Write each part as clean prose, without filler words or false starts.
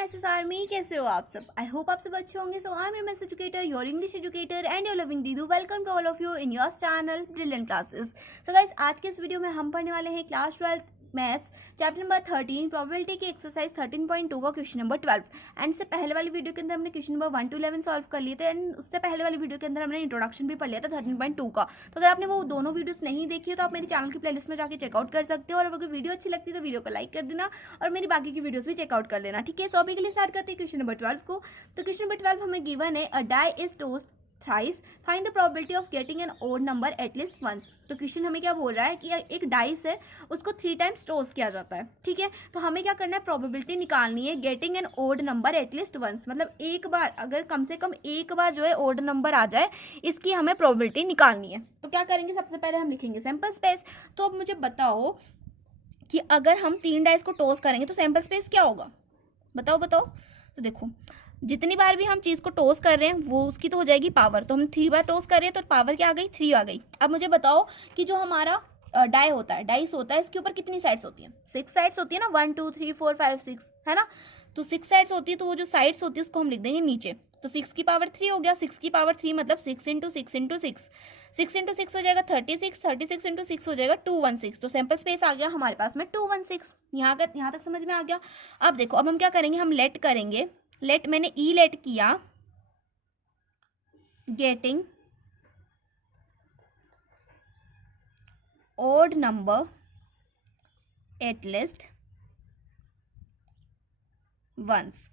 My SS army, कैसे हो आप सब। आई होप आप सब अच्छे होंगे। So I am your maths educator, your English educator and your loving दीदू। Welcome to all of you in your channel brilliant classes. So guys, आज के इस वीडियो में हम पढ़ने वाले हैं class 12 maths chapter number 13 probability की एक्सरसाइज 13.2 का क्वेश्चन नंबर 12। एंड इससे पहले वाली वीडियो के अंदर हमने क्वेश्चन नंबर 1 to 11 सॉल्व कर लिए थे। एंड उससे पहले वाली वीडियो के अंदर हमने इंट्रोडक्शन भी पढ़ लिया था 13.2 का। तो अगर आपने वो दोनों वीडियोस नहीं देखी है तो आप मेरे चैनल की प्लेलिस्ट में जाके चेकआउट कर सकते हो। और अगर वीडियो अच्छी लगती है तो वीडियो को लाइक कर देना और मेरी बाकी की वीडियोस भी चेकआउट कर लेना, ठीक है। सो अभी के लिए स्टार्ट करते हैं क्वेश्चन नंबर 12 को। तो क्वेश्चन नंबर 12 हमें गिवन है a die is tossed thrice, find the probability of getting an odd number at least once. तो क्वेश्चन हमें क्या बोल रहा है कि एक डाइस है, उसको 3 टाइम्स टॉस किया जाता है, ठीक है। तो हमें क्या करना है, प्रोबेबिलिटी निकालनी है getting an odd number at least once. मतलब एक बार, अगर कम से कम एक बार जो है ओड नंबर आ जाए, इसकी हमें प्रोबेबिलिटी निकालनी है। तो क्या करेंगे, सबसे पहले हम लिखेंगे सैंपल स्पेस। तो अब मुझे बताओ कि अगर हम 3 डाइस को टॉस करेंगे तो सैंपल स्पेस क्या होगा, बताओ बताओ। तो देखो, जितनी बार भी हम चीज़ को टॉस कर रहे हैं वो उसकी तो हो जाएगी पावर। तो हम 3 बार टॉस कर रहे हैं तो पावर क्या आ गई, 3 आ गई। अब मुझे बताओ कि जो हमारा डाई होता है, डाइस होता है, इसके ऊपर कितनी साइड्स होती हैं, 6 साइड्स होती है ना, 1 2 3 4 5 6, है ना। तो 6 साइड्स होती है, तो वो जो साइड्स होती है उसको हम लिख देंगे नीचे। तो 6 की पावर 3 हो गया, 6 की पावर 3 मतलब 6 इंटू 6 इंटू 6, 6 इंटू 6 हो जाएगा 36, 36 इंटू 6 हो जाएगा 216। तो सैंपल स्पेस आ गया हमारे पास में 216। यहाँ तक समझ में आ गया। अब देखो, अब हम क्या करेंगे, हम लेट करेंगे। लेट, मैंने ई लेट किया getting odd number at least once.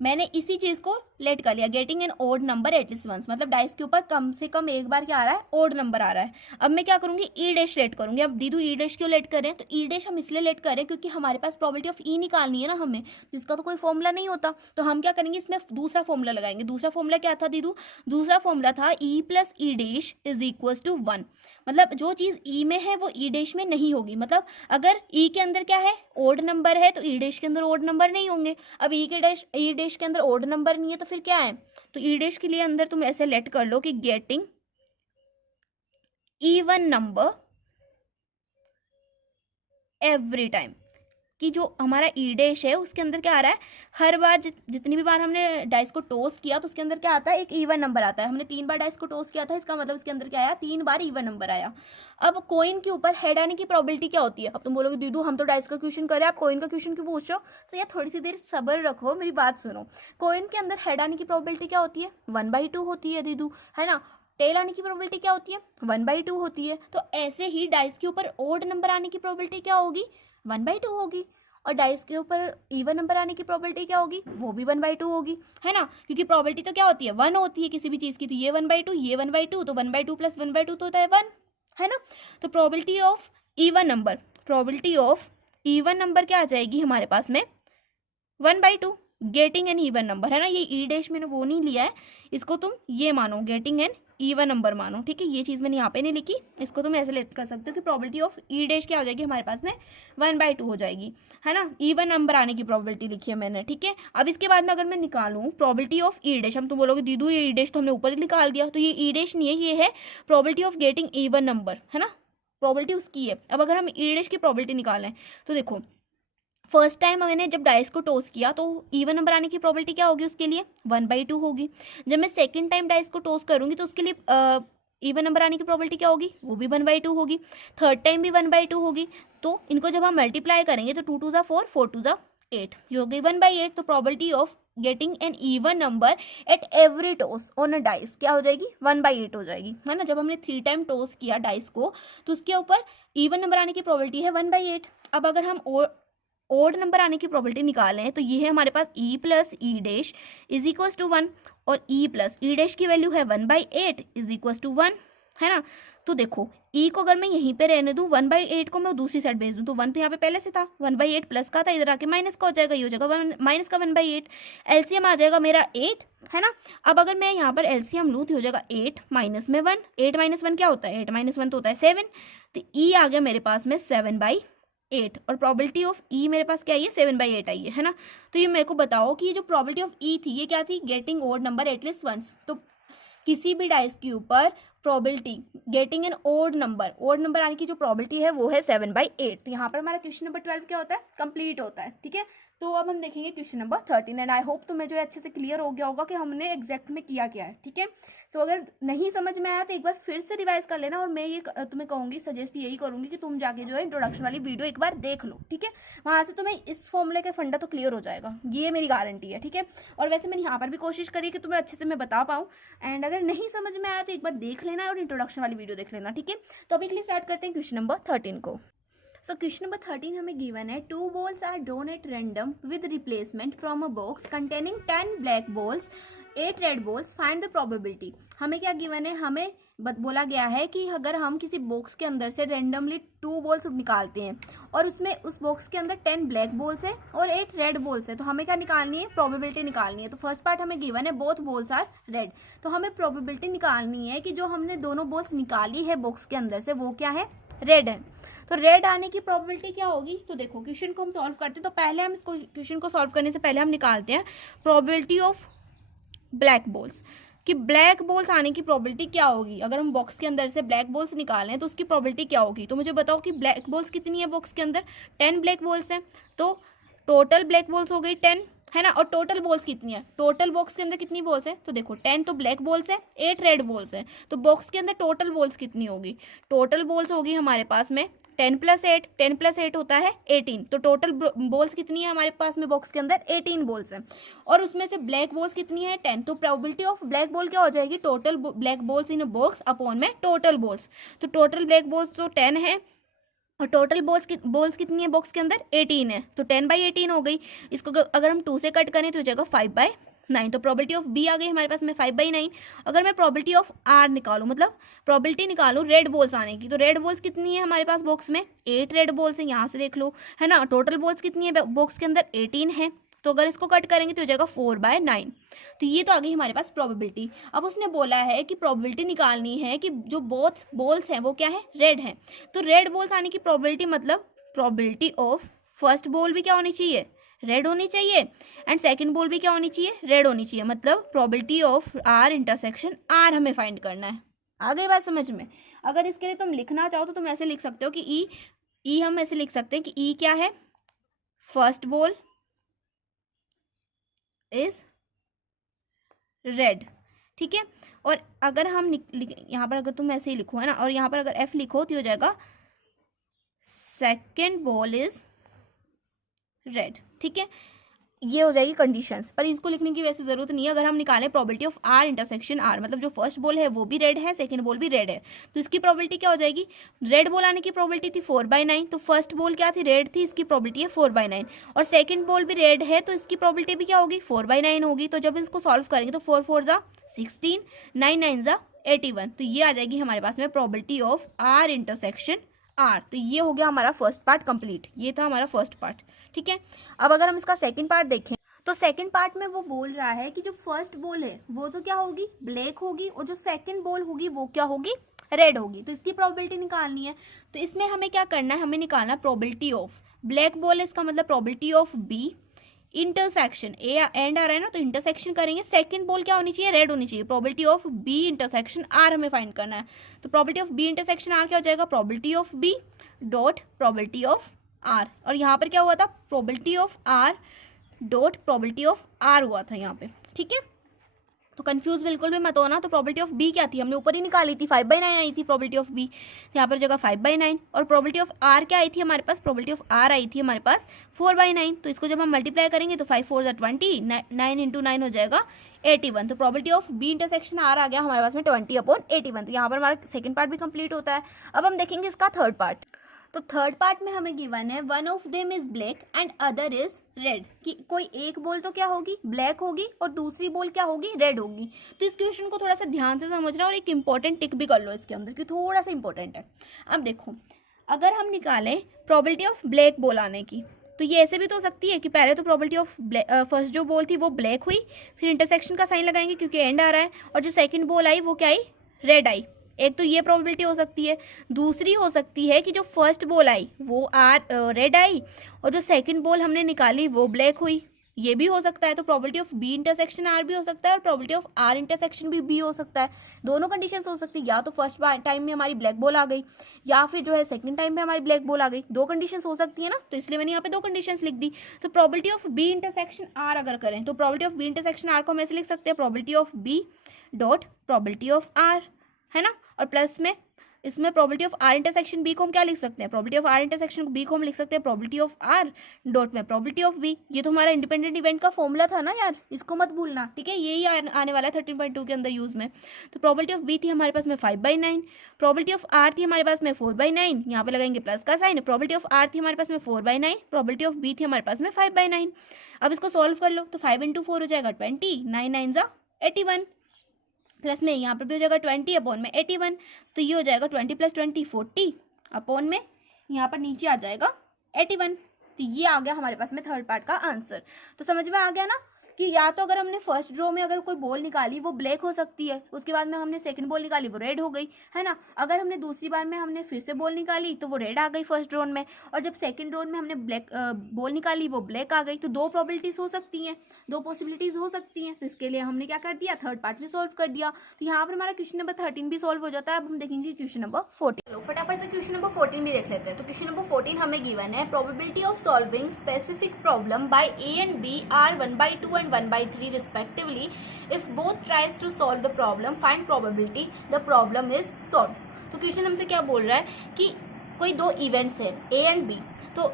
मैंने इसी चीज को लेट कर लिया, getting an odd number at least once, मतलब डाइस के ऊपर कम से कम एक बार क्या आ रहा है, ओड नंबर आ रहा है। अब मैं क्या करूंगी, ई डैश लेट करूंगी। अब दीदू ई डैश क्यों लेट करें, तो ई डैश हम इसलिए लेट करें क्योंकि हमारे पास प्रोबेबिलिटी ऑफ ई निकालनी है ना हमें, जिसका तो कोई फॉर्मूला नहीं होता। तो हम क्या करेंगे, इसमें दूसरा फॉर्मूला लगाएंगे। दूसरा फॉर्मूला क्या था दीदू, दूसरा फॉर्मूला था E plus E dash is equal to 1। मतलब जो चीज़ ई में है वो ई डैश में नहीं होगी। मतलब अगर ई के अंदर क्या है, ओड नंबर है, तो ई डैश के अंदर ओड नंबर नहीं होंगे। अब ई डैश के अंदर ओड नंबर नहीं है तो फिर क्या है, तो ई डैश के लिए अंदर तुम ऐसे लेट कर लो कि getting even number every time, कि जो हमारा ई डैश है उसके अंदर क्या आ रहा है, हर बार जितनी भी बार हमने डाइस को टॉस किया तो उसके अंदर क्या आता है, एक इवन नंबर आता है। हमने 3 बार डाइस को टॉस किया था, इसका मतलब इसके अंदर क्या आया, 3 बार इवन नंबर आया। अब कॉइन के ऊपर हेड आने की प्रोबेबिलिटी क्या होती है। अब तुम बोलोगे दीदू हम तो डाइस का क्वेश्चन कर रहे हैं, आप कॉइन का क्वेश्चन क्यों पूछ रहे हो। तो यार थोड़ी सी देर सब्र रखो, मेरी बात सुनो। कॉइन के अंदर हेड आने की प्रोबेबिलिटी क्या होती है, 1/2 होती है दीदू, है ना। टेल आने की प्रोबेबिलिटी क्या होती है, 1/2 होती है। तो ऐसे ही डाइस के ऊपर ओड नंबर आने की प्रोबेबिलिटी क्या होगी, 1/2 होगी। और डाइस के ऊपर इवन नंबर आने की प्रोबेबिलिटी क्या होगी, वो भी 1/2 होगी, है ना। क्योंकि प्रोबेबिलिटी तो क्या होती है, 1 होती है किसी भी चीज़ की। तो ये 1/2, ये 1/2, तो 1/2 प्लस 1/2 तो होता है 1, है ना। तो probability of even number, probability of even number क्या आ जाएगी हमारे पास में, 1/2। गेटिंग एन इवन नंबर, है ना। ये ई डैश मैंने वो नहीं लिया है, इसको तुम ये मानो, गेटिंग एन इवन नंबर मानो, ठीक है। ये चीज़ मैंने यहाँ पे नहीं लिखी, इसको तुम ऐसे लेट कर सकते हो कि प्रोबेबिलिटी ऑफ ई डैश क्या हो जाएगी हमारे पास में, 1/2 हो जाएगी, है ना। इवन नंबर आने की प्रोबेबिलिटी लिखी है मैंने, ठीक है। अब इसके बाद में अगर मैं निकालूँ प्रोबेबिलिटी ऑफ ई डैश, हम तुम बोलोगे दीदू ये ई डैश तो हमने ऊपर ही निकाल दिया। तो ये ई डैश नहीं है, ये है probability of getting even number, है ना। प्रोबेबिलिटी उसकी है। अब अगर हम ई डैश की प्रोबेबिलिटी निकालें तो देखो, फर्स्ट टाइम मैंने जब डाइस को टॉस किया तो इवन नंबर आने की प्रोबेबिलिटी क्या होगी उसके लिए, 1/2 होगी। जब मैं सेकंड टाइम डाइस को टॉस करूंगी तो उसके लिए इवन नंबर आने की प्रोबेबिलिटी क्या होगी, वो भी 1/2 होगी। थर्ड टाइम भी 1/2 होगी। तो इनको जब हम मल्टीप्लाई करेंगे तो 2 2 ज़ा 4, 4 2 ज़ा 8, ये हो गई 1/8। तो probability of getting N even number at every toss on a dice क्या हो जाएगी, 1/8 हो जाएगी, है ना। जब हमने 3 टाइम टॉस किया डाइस को तो उसके ऊपर इवन नंबर आने की प्रोबेबिलिटी है 1/8। अब अगर हम ओड नंबर आने की प्रोबेबिलिटी निकालें तो ये है हमारे पास e plus E dash is equals to 1, और ई प्लस ई डैश की वैल्यू है 1/8 इज इक्वल्स टू 1, है ना। तो देखो, ई को अगर मैं यहीं पे रहने दूँ, 1/8 को मैं दूसरी साइड भेज दूँ, तो 1 तो यहाँ पे पहले से था, 1/8 प्लस का था, इधर आके माइनस का हो जाएगा, ये हो जाएगा माइनस का 1/8। एलसीएम आ जाएगा मेरा 8, है ना। अब अगर मैं यहाँ पर एलसीएम लूँ तो हो जाएगा 8 माइनस में 1, 8 माइनस 1 क्या होता है, 8 माइनस 1 तो होता है 7। तो ई आ गया मेरे पास में 7/8, और प्रोबेबिलिटी ऑफ ई मेरे पास क्या आई है, 7/8 आई है ना। तो ये मेरे को बताओ कि ये जो प्रोबेबिलिटी ऑफ ई थी ये क्या थी, getting odd number at least once. तो किसी भी डाइस के ऊपर probability getting an odd number आने की जो प्रोबेबिलिटी है वो है 7/8। तो यहाँ पर हमारा क्वेश्चन नंबर 12 क्या होता है, कंप्लीट होता है। ठीक है, तो अब हम देखेंगे question number 13 and I hope तुम्हें जो है अच्छे से क्लियर हो गया होगा कि हमने एग्जैक्ट में किया क्या है। ठीक है, सो अगर नहीं समझ में आया तो एक बार फिर से रिवाइज कर लेना, और मैं ये तुम्हें कहूँगी, सजेस्ट यही करूँगी कि तुम जाके जो है इंट्रोडक्शन वाली वीडियो एक बार देख लो। ठीक है, वहाँ से तुम्हें इस फॉर्मूले के फंडा तो क्लियर हो जाएगा, ये मेरी गारंटी है। ठीक है, और वैसे मैंने यहाँ पर भी कोशिश करी कि तुम्हें अच्छे से मैं बता पाऊँ, एंड अगर नहीं समझ में आया तो एक बार देख लेना और इंट्रोडक्शन वाली वीडियो देख लेना। ठीक है, तो अभी के लिए स्टार्ट करते हैं क्वेश्चन नंबर 13 को। सो क्वेश्चन नंबर 13 हमें गिवन है 2 balls are drawn at random with replacement from a box containing 10 black balls 8 red balls, find the probability. हमें क्या गिवन है, हमें बोला गया है कि अगर हम किसी बॉक्स के अंदर से रैंडमली 2 बॉल्स निकालते हैं और उसमें उस बॉक्स के अंदर 10 ब्लैक बॉल्स है और 8 रेड बॉल्स है, तो हमें क्या निकालनी है, प्रोबेबिलिटी निकालनी है। तो फर्स्ट पार्ट हमें गिवन है बोथ बॉल्स आर रेड, तो हमें प्रोबेबिलिटी निकालनी है कि जो हमने दोनों बॉल्स निकाली है बॉक्स के अंदर से वो क्या है, रेड है। तो रेड आने की प्रोबेबिलिटी क्या होगी, तो देखो क्वेश्चन को हम सॉल्व करते हैं। तो पहले हम इसको क्वेश्चन को सॉल्व करने से पहले हम निकालते हैं प्रोबेबिलिटी ऑफ ब्लैक बॉल्स, कि ब्लैक बॉल्स आने की प्रोबेबिलिटी क्या होगी। अगर हम बॉक्स के अंदर से ब्लैक बॉल्स निकालें तो उसकी प्रोबेबिलिटी क्या होगी। तो मुझे बताओ कि ब्लैक बॉल्स कितनी है बॉक्स के अंदर, 10 ब्लैक बॉल्स हैं, तो टोटल ब्लैक बॉल्स हो गई 10, है ना। और टोटल बॉल्स कितनी है, टोटल बॉक्स के अंदर कितनी बॉल्स है, तो देखो 10 तो ब्लैक बॉल्स है, 8 रेड बॉल्स है, तो बॉक्स के अंदर टोटल बॉल्स कितनी होगी, टोटल बॉल्स होगी हमारे पास में 10 + 8 होता है 18, तो टोटल बॉल्स कितनी है हमारे पास में बॉक्स के अंदर, 18 बॉल्स है, और उसमें से ब्लैक बॉल्स कितनी है 10, तो प्रोबेबिलिटी ऑफ ब्लैक बॉल क्या हो जाएगी, total black balls in a box upon में टोटल बॉल्स। तो टोटल ब्लैक बॉल्स तो 10 है और टोटल बॉल्स कितनी है बॉक्स के अंदर, 18 है, तो 10/18 हो गई। इसको अगर हम 2 से कट करें तो हो जाएगा 5/9, तो प्रोबेबिलिटी ऑफ बी आ गई हमारे पास में 5/9। अगर मैं प्रोबेबिलिटी ऑफ आर निकालूं, मतलब प्रोबेबिलिटी निकालूं रेड बॉल्स आने की, तो रेड बॉल्स कितनी है हमारे पास बॉक्स में, 8 रेड बॉल्स है, यहाँ से देख लो, है ना। टोटल बॉल्स कितनी है बॉक्स के अंदर, 18 है, तो अगर इसको कट करेंगे तो हो जाएगा 4/9। तो ये तो आ गई हमारे पास प्रोबेबिलिटी। अब उसने बोला है कि प्रोबेबिलिटी निकालनी है कि जो बोथ बॉल्स हैं वो क्या है, रेड है। तो रेड बॉल्स आने की प्रोबेबिलिटी मतलब प्रोबेबिलिटी ऑफ फर्स्ट बॉल भी क्या होनी चाहिए, रेड होनी चाहिए, एंड सेकंड बॉल भी क्या होनी चाहिए, रेड होनी चाहिए। मतलब probability of R intersection R हमें फाइंड करना है। आ गई बात समझ में। अगर इसके लिए तुम लिखना चाहो तो तुम ऐसे लिख सकते हो कि ई हम ऐसे लिख सकते हैं कि ई क्या है, फर्स्ट बॉल इज रेड। ठीक है, और अगर हम यहाँ पर अगर तुम ऐसे ही लिखो, है ना, और यहाँ पर अगर एफ लिखो तो हो जाएगा सेकेंड बॉल इज रेड। ठीक है, ये हो जाएगी कंडीशंस, पर इसको लिखने की वैसे जरूरत नहीं है। अगर हम निकालें probability of R intersection R, मतलब जो फर्स्ट बॉल है वो भी रेड है, सेकंड बॉल भी रेड है, तो इसकी प्रोबेबिलिटी क्या हो जाएगी, रेड बॉल आने की प्रोबेबिलिटी थी 4/9, तो फर्स्ट बॉल क्या थी, रेड थी, इसकी प्रोबेबिलिटी है 4/9, और सेकंड बॉल भी रेड है तो इसकी प्रोबेबिलिटी भी क्या होगी, 4/9 होगी। तो जब इसको सॉल्व करेंगे तो 4 4 ज़ा 16, 9 9 ज़ा 81, तो ये आ जाएगी हमारे पास में probability of R intersection R. तो ये हो गया हमारा फर्स्ट पार्ट कंप्लीट, ये था हमारा फर्स्ट पार्ट। ठीक है, अब अगर हम इसका सेकंड पार्ट देखें तो सेकंड पार्ट में वो बोल रहा है कि जो फर्स्ट बॉल है वो तो क्या होगी, ब्लैक होगी, और जो सेकंड बॉल होगी वो क्या होगी, रेड होगी। तो इसकी प्रोबेबिलिटी निकालनी है। तो इसमें हमें क्या करना है, हमें निकालना प्रोबेबिलिटी ऑफ ब्लैक बॉल, इसका मतलब probability of B intersection, a and आ रहा है ना, तो इंटरसेक्शन करेंगे, सेकंड बॉल क्या होनी चाहिए, रेड होनी चाहिए। Probability of B intersection R हमें फाइंड करना है। तो probability of B intersection R क्या हो जाएगा, probability of B dot probability of R, और यहाँ पर क्या हुआ था, probability of R dot probability of R हुआ था यहाँ पे। ठीक है, तो कंफ्यूज बिल्कुल भी मत होना। तो प्रोबेबिलिटी ऑफ बी क्या थी, हमने ऊपर ही निकाली थी, 5/9 आई थी प्रोबेबिलिटी ऑफ बी, यहाँ पर जगह 5/9, और प्रोबेबिलिटी ऑफ आर क्या आई थी हमारे पास, प्रोबेबिलिटी ऑफ आर आई थी हमारे पास 4/9। तो इसको जब हम मल्टीप्लाई करेंगे तो 5 4 ज़ा 20, 9 × 9 हो जाएगा 81। तो probability of B intersection R आ गया हमारे पास में 20/81। तो यहाँ पर हमारा सेकंड पार्ट भी कंप्लीट होता है। अब हम देखेंगे इसका थर्ड पार्ट। तो थर्ड पार्ट में हमें गिवन है one of them is black and other is red, कि कोई एक बॉल तो क्या होगी, ब्लैक होगी, और दूसरी बॉल क्या होगी, रेड होगी। तो इस क्वेश्चन को थोड़ा सा ध्यान से समझना, और एक इंपॉर्टेंट टिक भी कर लो इसके अंदर कि थोड़ा सा इंपॉर्टेंट है। अब देखो, अगर हम निकालें प्रोबेबिलिटी ऑफ ब्लैक बॉल आने की, तो ये ऐसे भी तो हो सकती है कि पहले तो प्रोबेबिलिटी ऑफ फर्स्ट जो बॉल थी वो ब्लैक हुई, फिर इंटरसेक्शन का साइन लगाएंगे क्योंकि एंड आ रहा है, और जो सेकंड बॉल आई वो क्या आई, रेड आई। एक तो ये प्रोबेबिलिटी हो सकती है। दूसरी हो सकती है कि जो फर्स्ट बॉल आई वो रेड आई, और जो सेकंड बॉल हमने निकाली वो ब्लैक हुई। ये भी हो सकता है, तो probability of B intersection R भी हो सकता है और प्रोबेबिलिटी ऑफ आर इंटरसेक्शन भी हो सकता है। दोनों कंडीशन हो सकती है, या तो फर्स्ट टाइम में हमारी ब्लैक बॉल आ गई या फिर जो है सेकंड टाइम में हमारी ब्लैक बॉल आ गई। दो कंडीशन हो सकती है ना, तो इसलिए मैंने यहाँ पे दो कंडीशन लिख दी। तो probability of B intersection R अगर करें तो probability of B intersection R को हम ऐसे लिख सकते हैं, probability of B dot probability of R, है ना। और प्लस में इसमें probability of R intersection B को हम क्या लिख सकते हैं, probability of R intersection B को हम लिख सकते हैं प्रोबेबिलिटी ऑफ आर डॉट में प्रोबेबिलिटी ऑफ बी। ये तो हमारा इंडिपेंडेंट इवेंट का फॉर्मूला था ना यार, इसको मत भूलना, ठीक है। यही आने वाला है 13.2 के अंदर यूज में। तो प्रोबेबिलिटी ऑफ बी थी हमारे पास में 5/9, प्रोबेबिलिटी ऑफ आर थी हमारे पास में 4/9, यहाँ पे लगाएंगे प्लस का साइन। प्रोबेबिलिटी ऑफ आर थी हमारे पास में 4/9, प्रोबेबिलिटी ऑफ बी थी हमारे पास में 5/9। अब इसको सॉल्व कर लो, तो 5 × 4 हो जाएगा 20, 9 9 ज़ा 81, प्लस में यहाँ पर भी हो जाएगा 20 अपॉन में 81, तो ये हो जाएगा 20 + 20 40 अपॉन में यहाँ पर नीचे आ जाएगा 81। तो ये आ गया हमारे पास में थर्ड पार्ट का आंसर। तो समझ में आ गया ना कि या तो अगर हमने फर्स्ट ड्रॉ में अगर कोई बॉल निकाली वो ब्लैक हो सकती है, उसके बाद में हमने सेकंड बॉल निकाली वो रेड हो गई, है ना। अगर हमने दूसरी बार में हमने फिर से बॉल निकाली तो वो रेड आ गई फर्स्ट ड्रॉ में, और जब सेकंड ड्रॉ में हमने ब्लैक बॉल निकाली वो ब्लैक आ गई। तो दो प्रोबेबिलिटीज़ हो सकती हैं, दो पॉसिबिलिटीज़ हो सकती हैं। तो इसके लिए हमने क्या कर दिया, थर्ड पार्ट भी सॉल्व कर दिया। तो यहाँ पर हमारा क्वेश्चन नंबर 13 भी सॉल्व हो जाता है। अब हम देखेंगे क्वेश्चन नंबर 14। चलो फटाफट से क्वेश्चन नंबर 14 भी देख लेते हैं। तो क्वेश्चन नंबर 14 हमें गिवन है, probability of solving specific problem by A and B are 1/2 and 1/3 respectively. If both tries to solve the problem, find probability the problem is solved. तो क्वेश्चन हमसे क्या बोल रहा है कि कोई दो इवेंट्स है ए एंड बी, तो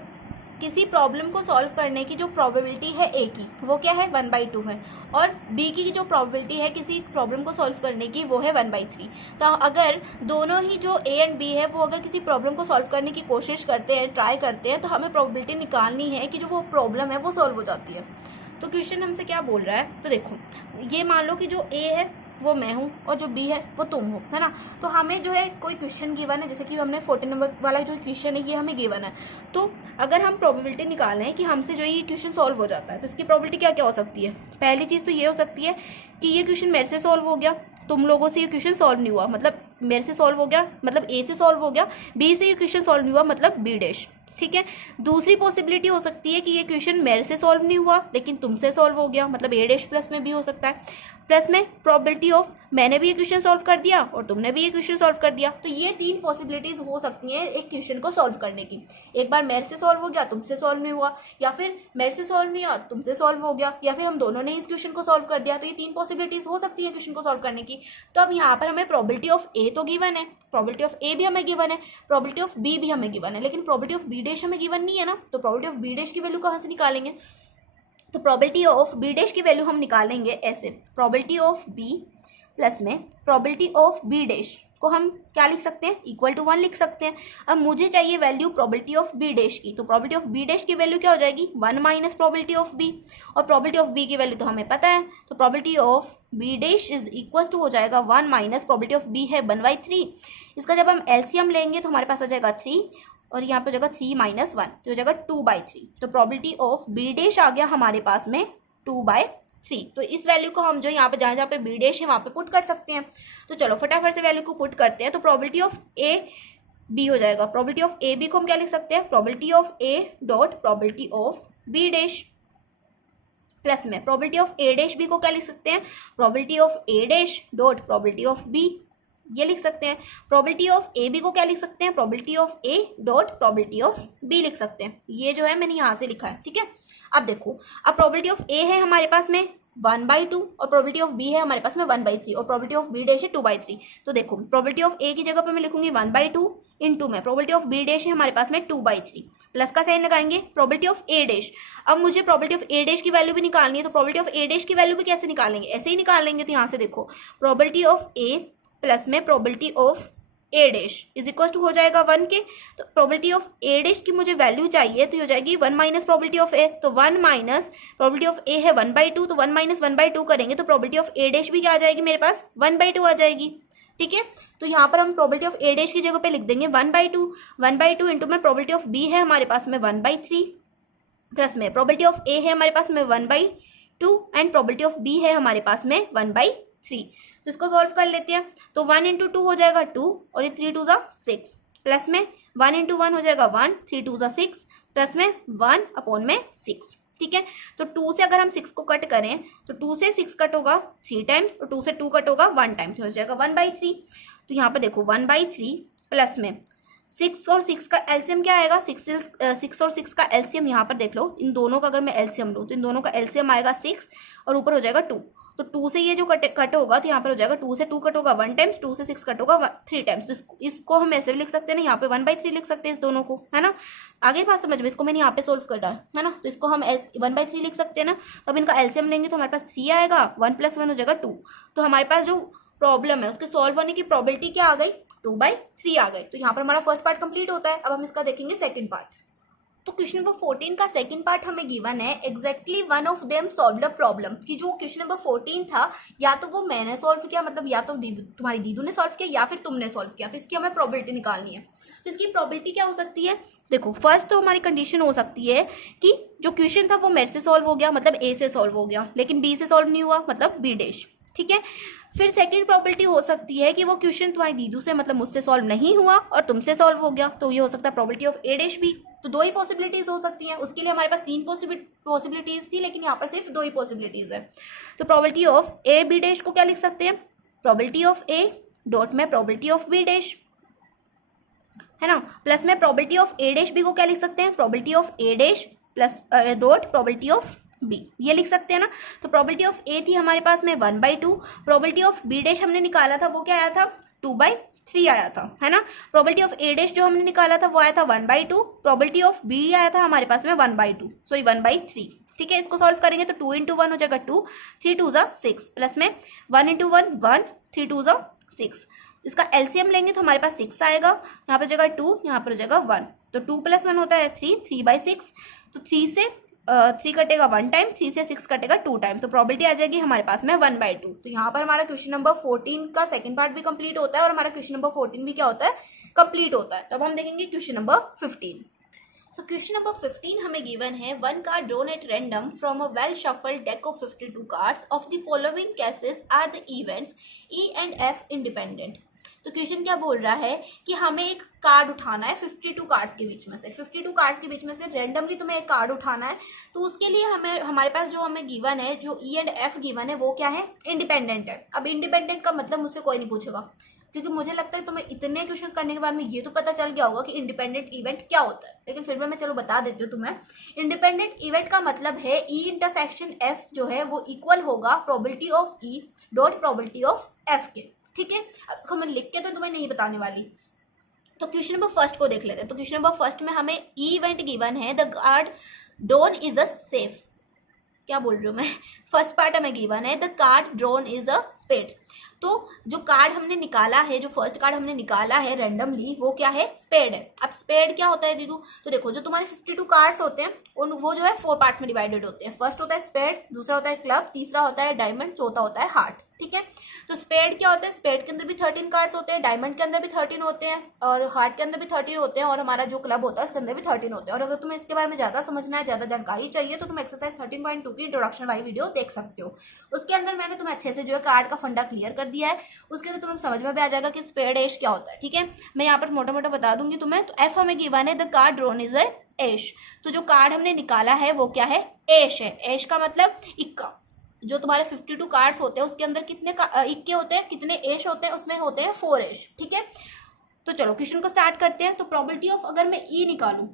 किसी प्रॉब्लम को सॉल्व करने की जो प्रोबेबिलिटी है ए की वो क्या है 1/2 है, और बी की जो प्रोबेबिलिटी है किसी प्रॉब्लम को सॉल्व करने की वो है 1/3। तो अगर दोनों ही जो ए एंड बी है वो अगर किसी प्रॉब्लम को सॉल्व करने की कोशिश करते हैं, ट्राई करते हैं, तो हमें प्रोबेबिलिटी निकालनी है कि जो वो प्रॉब्लम है वो सॉल्व हो जाती है। तो क्वेश्चन हमसे क्या बोल रहा है, तो देखो ये मान लो कि जो ए है वो मैं हूँ और जो बी है वो तुम हो, है ना। तो हमें जो है कोई क्वेश्चन गिवन है, जैसे कि हमने 14 नंबर वाला जो क्वेश्चन है ये हमें गिवन है। तो अगर हम प्रोबेबिलिटी निकालें कि हमसे जो ये क्वेश्चन सॉल्व हो जाता है, तो इसकी प्रोबेबिलिटी क्या क्या हो सकती है। पहली चीज़ तो ये हो सकती है कि ये क्वेश्चन मेरे से सॉल्व हो गया, तुम लोगों से ये क्वेश्चन सॉल्व नहीं हुआ, मतलब मेरे से सॉल्व हो गया मतलब ए से सॉल्व हो गया, बी से ये क्वेश्चन सॉल्व नहीं हुआ मतलब बी डैश, ठीक है। दूसरी पॉसिबिलिटी हो सकती है कि ये क्वेश्चन मेरे से सॉल्व नहीं हुआ लेकिन तुमसे सॉल्व हो गया, मतलब ए डैश प्लस में भी हो सकता है। प्लस में प्रोबेबिलिटी ऑफ मैंने भी ये क्वेश्चन सॉल्व कर दिया और तुमने भी ये क्वेश्चन सॉल्व कर दिया। तो ये तीन पॉसिबिलिटीज हो सकती हैं एक क्वेश्चन को सॉल्व करने की। एक बार मेरे से सॉल्व हो गया तुमसे सॉल्व नहीं हुआ, या फिर मेरे से सॉल्व नहीं हुआ तुमसे सॉल्व हो गया, या फिर हम दोनों ने इस क्वेश्चन को सॉल्व कर दिया। तो ये तीन पॉसिबिलिटीज हो सकती है क्वेश्चन को सॉल्व करने की। तो अब यहाँ पर हमें प्रोबेबिलिटी ऑफ ए तो गिवन है, प्रोबेबिलिटी ऑफ ए भी हमें गिवन है, प्रोबेबिलिटी ऑफ बी भी हमें गिवन है, लेकिन प्रोबेबिलिटी ऑफ बी डैश हमें गिवन नहीं है ना। तो प्रोबेबिलिटी ऑफ बी डैश की वैल्यू कहाँ से निकालेंगे, तो प्रोबेबिलिटी ऑफ बी डैश की वैल्यू हम निकालेंगे ऐसे, प्रोबेबिलिटी ऑफ बी प्लस में प्रोबेबिलिटी ऑफ बी डैश को हम क्या लिख सकते हैं, इक्वल टू 1 लिख सकते हैं। अब मुझे चाहिए value probability of B dash की, तो प्रोबेबिलिटी ऑफ बी डैश की वैल्यू क्या हो जाएगी 1 माइनस प्रोबेबिलिटी ऑफ बी, और प्रोबेबिलिटी ऑफ बी की वैल्यू तो हमें पता है, तो probability of B dash is equal to हो जाएगा 1 माइनस प्रोबेबिलिटी ऑफ बी है 1/3। इसका जब हम एलसीएम लेंगे तो हमारे पास आ जाएगा 3, और यहाँ पे हो जाएगा 3 - 1 तो हो जाएगा 2/3। तो प्रोबेबिलिटी ऑफ बी डैश आ गया हमारे पास में 2/3। तो इस वैल्यू को हम जो यहाँ पे जहाँ पे बी डैश है वहाँ पे पुट कर सकते हैं। तो चलो फटाफट से वैल्यू को पुट करते हैं। तो प्रोबेबिलिटी ऑफ ए बी हो जाएगा, प्रोबेबिलिटी ऑफ ए बी को हम क्या लिख सकते हैं, probability of A dot probability of B dash, plus में probability of A dash B को क्या लिख सकते हैं, probability of A dash dot probability of B, ये लिख सकते हैं। प्रोबेबिलिटी ऑफ ए बी को क्या लिख सकते हैं, probability of A dot probability of B लिख सकते हैं। ये जो है मैंने यहाँ से लिखा है, ठीक है। अब देखो, अब प्रोबेबिलिटी ऑफ ए है हमारे पास में 1/2 और प्रोबेबिलिटी ऑफ बी है हमारे पास में 1/3 और प्रोबेबिलिटी ऑफ बी डैश है 2/3। तो देखो प्रोबेबिलिटी ऑफ ए की जगह पे मैं लिखूंगी 1/2 इंटू में प्रोबेबिलिटी ऑफ बी डैश है हमारे पास में 2/3, प्लस का साइन लगाएंगे प्रोबेबिलिटी ऑफ ए डैश। अब मुझे प्रोबेबिलिटी ऑफ ए डैश की वैल्यू भी निकालनी है, तो प्रोबेबिलिटी ऑफ ए डैश की वैल्यू भी कैसे निकालेंगे, ऐसे ही निकालेंगे। तो यहाँ से देखो प्रोबेबिलिटी ऑफ ए प्लस में probability of A dash is equal to हो जाएगा 1 के। तो प्रोबेबिलिटी ऑफ ए डैश की मुझे वैल्यू चाहिए, तो हो जाएगी 1 माइनस प्रोबेबिलिटी ऑफ ए, तो 1 माइनस प्रोबेबिलिटी ऑफ ए है 1/2, तो 1 माइनस 1/2 करेंगे तो प्रोबेबिलिटी ऑफ ए डैश भी क्या आ जाएगी मेरे पास 1/2 आ जाएगी, ठीक है। तो यहाँ पर हम प्रोबेबिलिटी ऑफ ए डैश की जगह पे लिख देंगे 1/2 इंटू में प्रोबेबिलिटी ऑफ बी है हमारे पास में 1/3, प्लस में प्रोबेबिलिटी ऑफ ए है हमारे पास में 1/2 एंड प्रोबेबिलिटी ऑफ बी है हमारे पास में 1/3। तो इसको सॉल्व कर लेते हैं। तो 1 × 2 हो जाएगा 2 और ये 3 × 2 = 6, प्लस में 1 × 1 हो जाएगा 1, 3 × 2 = 6, प्लस में 1 अपॉन में 6। ठीक है। तो 2 से अगर हम 6 को कट करें तो 2 से 6 कट होगा 3 टाइम्स और 2 से 2 कट होगा 1 टाइम, तो हो जाएगा 1/3। तो यहाँ पर देखो 1/3 प्लस में 6 और 6 का एलसीएम क्या आएगा, 6 और 6 का एलसीएम यहाँ पर देख लो, इन दोनों का अगर मैं एलसीएम लूँ तो इन दोनों का एलसीएम आएगा 6 और ऊपर हो जाएगा 2। तो 2 से ये जो कट होगा तो यहाँ पर हो जाएगा 2 से 2 कट होगा 1 टाइम्स, 2 से 6 कट होगा 3 टाइम्स। तो इसको हम ऐसे भी लिख सकते हैं ना, यहाँ पे 1/3 लिख सकते हैं इस दोनों को, है ना। आगे बात समझ में, इसको मैंने यहाँ पे सोल्व कर रहा है ना, तो इसको हम 1/3 लिख सकते हैं ना। तो अब इनका एलसीएम लेंगे तो हमारे पास 3 आएगा, 1 + 1 हो जाएगा 2। तो हमारे पास जो प्रॉब्लम है उसके सॉल्व होने की प्रोबेबिलिटी क्या आ गई, 2/3 आ गई। तो यहाँ पर हमारा फर्स्ट पार्ट कंप्लीट होता है। अब हम इसका देखेंगे सेकंड पार्ट। तो क्वेश्चन नंबर 14 का सेकंड पार्ट हमें गिवन है, exactly one of them solved a problem. कि जो क्वेश्चन नंबर 14 था या तो वो मैंने सॉल्व किया, मतलब या तो तुम्हारी दीदू ने सॉल्व किया या फिर तुमने सॉल्व किया, तो इसकी हमें प्रोबेबिलिटी निकालनी है। तो इसकी प्रोबेबिलिटी क्या हो सकती है, देखो फर्स्ट तो हमारी कंडीशन हो सकती है कि जो क्वेश्चन था वो मेरे से सॉल्व हो गया, मतलब ए से सॉल्व हो गया, लेकिन बी से सॉल्व नहीं हुआ, मतलब बी डैश, ठीक है। फिर सेकंड प्रॉपर्टी हो सकती है कि वो क्वेश्चन तुम्हारी दीदू से, मतलब मुझसे सॉल्व नहीं हुआ और तुमसे सॉल्व हो गया, तो ये हो सकता है property of A dash B. तो 2 ही पॉसिबिलिटीज हो सकती हैं, उसके लिए हमारे पास 3 पॉसिबिलिटीज थी, लेकिन यहाँ पर सिर्फ 2 ही पॉसिबिलिटीज है। तो property of A B dash को क्या लिख सकते हैं, प्रॉपर्टी ऑफ ए डॉट में प्रॉपर्टी ऑफ बी डैश, है ना, प्लस में property of A dash B को क्या लिख सकते हैं, property of A dash plus dot property of B, ये लिख सकते हैं ना। तो प्रॉपर्टी ऑफ ए थी हमारे पास में 1/2, प्रॉपर्टी ऑफ बी डैश हमने निकाला था वो क्या आया था, 2/3 आया था, है ना। प्रॉपर्टी ऑफ ए डैश जो हमने निकाला था वो आया था 1/2, प्रॉपर्टी ऑफ बी आया था हमारे पास में 1/2, सॉरी 1/3, ठीक है। इसको सॉल्व करेंगे तो 2 × 1 हो जाएगा 2, 3 2 = 6, प्लस में 1 × 1 1, 3 2 = 6। इसका एलसीएम लेंगे तो हमारे पास 6 आएगा, यहाँ पर जाएगा 2, यहाँ पर हो जाएगा 1, तो 2 + 1 होता है 3, 3/6। तो 3 से 3 कटेगा 1 टाइम, 3 से 6 कटेगा 2 टाइम, तो प्रॉपर्टी आ जाएगी हमारे पास में 1/2। तो यहाँ पर हमारा क्वेश्चन नंबर 14 का सेकंड पार्ट भी कंप्लीट होता है और हमारा क्वेश्चन नंबर 14 भी क्या होता है, कंप्लीट होता है। तब हम देखेंगे question number 15। So question number 15 हमें गिवन है, 1 card drawn at random from a well shuffled deck of 52 cards of the following cases are the events E and F independent. तो क्वेश्चन क्या बोल रहा है कि हमें एक कार्ड उठाना है 52 कार्ड्स के बीच में से, 52 कार्ड्स के बीच में से रैंडमली तुम्हें एक कार्ड उठाना है। तो उसके लिए हमें, हमारे पास जो हमें गिवन है, जो ई एंड एफ गिवन है वो क्या है, इंडिपेंडेंट है। अब इंडिपेंडेंट का मतलब मुझसे कोई नहीं पूछेगा, क्योंकि मुझे लगता है तुम्हें इतने क्वेश्चंस करने के बाद में ये तो पता चल गया होगा कि इंडिपेंडेंट इवेंट क्या होता है, लेकिन फिर भी मैं चलो बता देती हूँ तुम्हें। इंडिपेंडेंट इवेंट का मतलब है ई इंटरसेक्शन एफ जो है वो इक्वल होगा probability of E dot probability of F के, ठीक है। अब इसको मैं लिख के तो तुम्हें नहीं बताने वाली। तो क्वेश्चन नंबर फर्स्ट को देख लेते हैं। तो क्वेश्चन नंबर फर्स्ट में हमें ई इवेंट गिवन है, the card drawn is a spade, क्या बोल रही हूँ मैं, फर्स्ट पार्ट हमें गिवन है, the card drawn is a spade. तो जो कार्ड हमने निकाला है, जो फर्स्ट कार्ड हमने निकाला है रैंडमली, वो क्या है, स्पेड है। अब स्पेड क्या होता है दीदू, तो देखो जो तुम्हारे 52 कार्ड्स होते हैं उन वो जो है 4 पार्ट्स में डिवाइडेड होते हैं। फर्स्ट होता है स्पेड, दूसरा होता है क्लब, तीसरा होता है डायमंड, चौथा होता है हार्ट, ठीक है। तो स्पेड क्या होता है, स्पेड के अंदर भी 13 कार्ड्स होते हैं, डायमंड के अंदर भी 13 होते हैं और हार्ट के अंदर भी 13 होते हैं और हमारा जो क्लब होता है उसके अंदर भी 13 होते हैं। और अगर तुम्हें इसके बारे में ज्यादा समझना है, ज्यादा जानकारी चाहिए, तो तुम एक्सरसाइज 13.2 की इंट्रोडक्शन वाली वीडियो देख सकते हो। उसके अंदर मैंने तुम्हें अच्छे से जो है कार्ड का फंडा क्लियर कर दिया है, उसके अंदर तुम्हें समझ में भी आ जाएगा कि स्पेड एश क्या होता है, ठीक है। मैं यहाँ पर मोटा मोटा बता दूंगी तुम्हें। तो एफ हमें गिवन है, the card drawn is a ace. तो जो कार्ड हमने निकाला है वो क्या है, एश है। एश का मतलब इक्का। जो तुम्हारे 52 कार्ड्स होते हैं उसके अंदर कितने इक्के होते हैं, कितने एश होते हैं, उसमें होते हैं 4 एश, ठीक है। तो चलो क्वेश्चन को स्टार्ट करते हैं। तो प्रोबेबिलिटी ऑफ, अगर मैं ई निकालूं,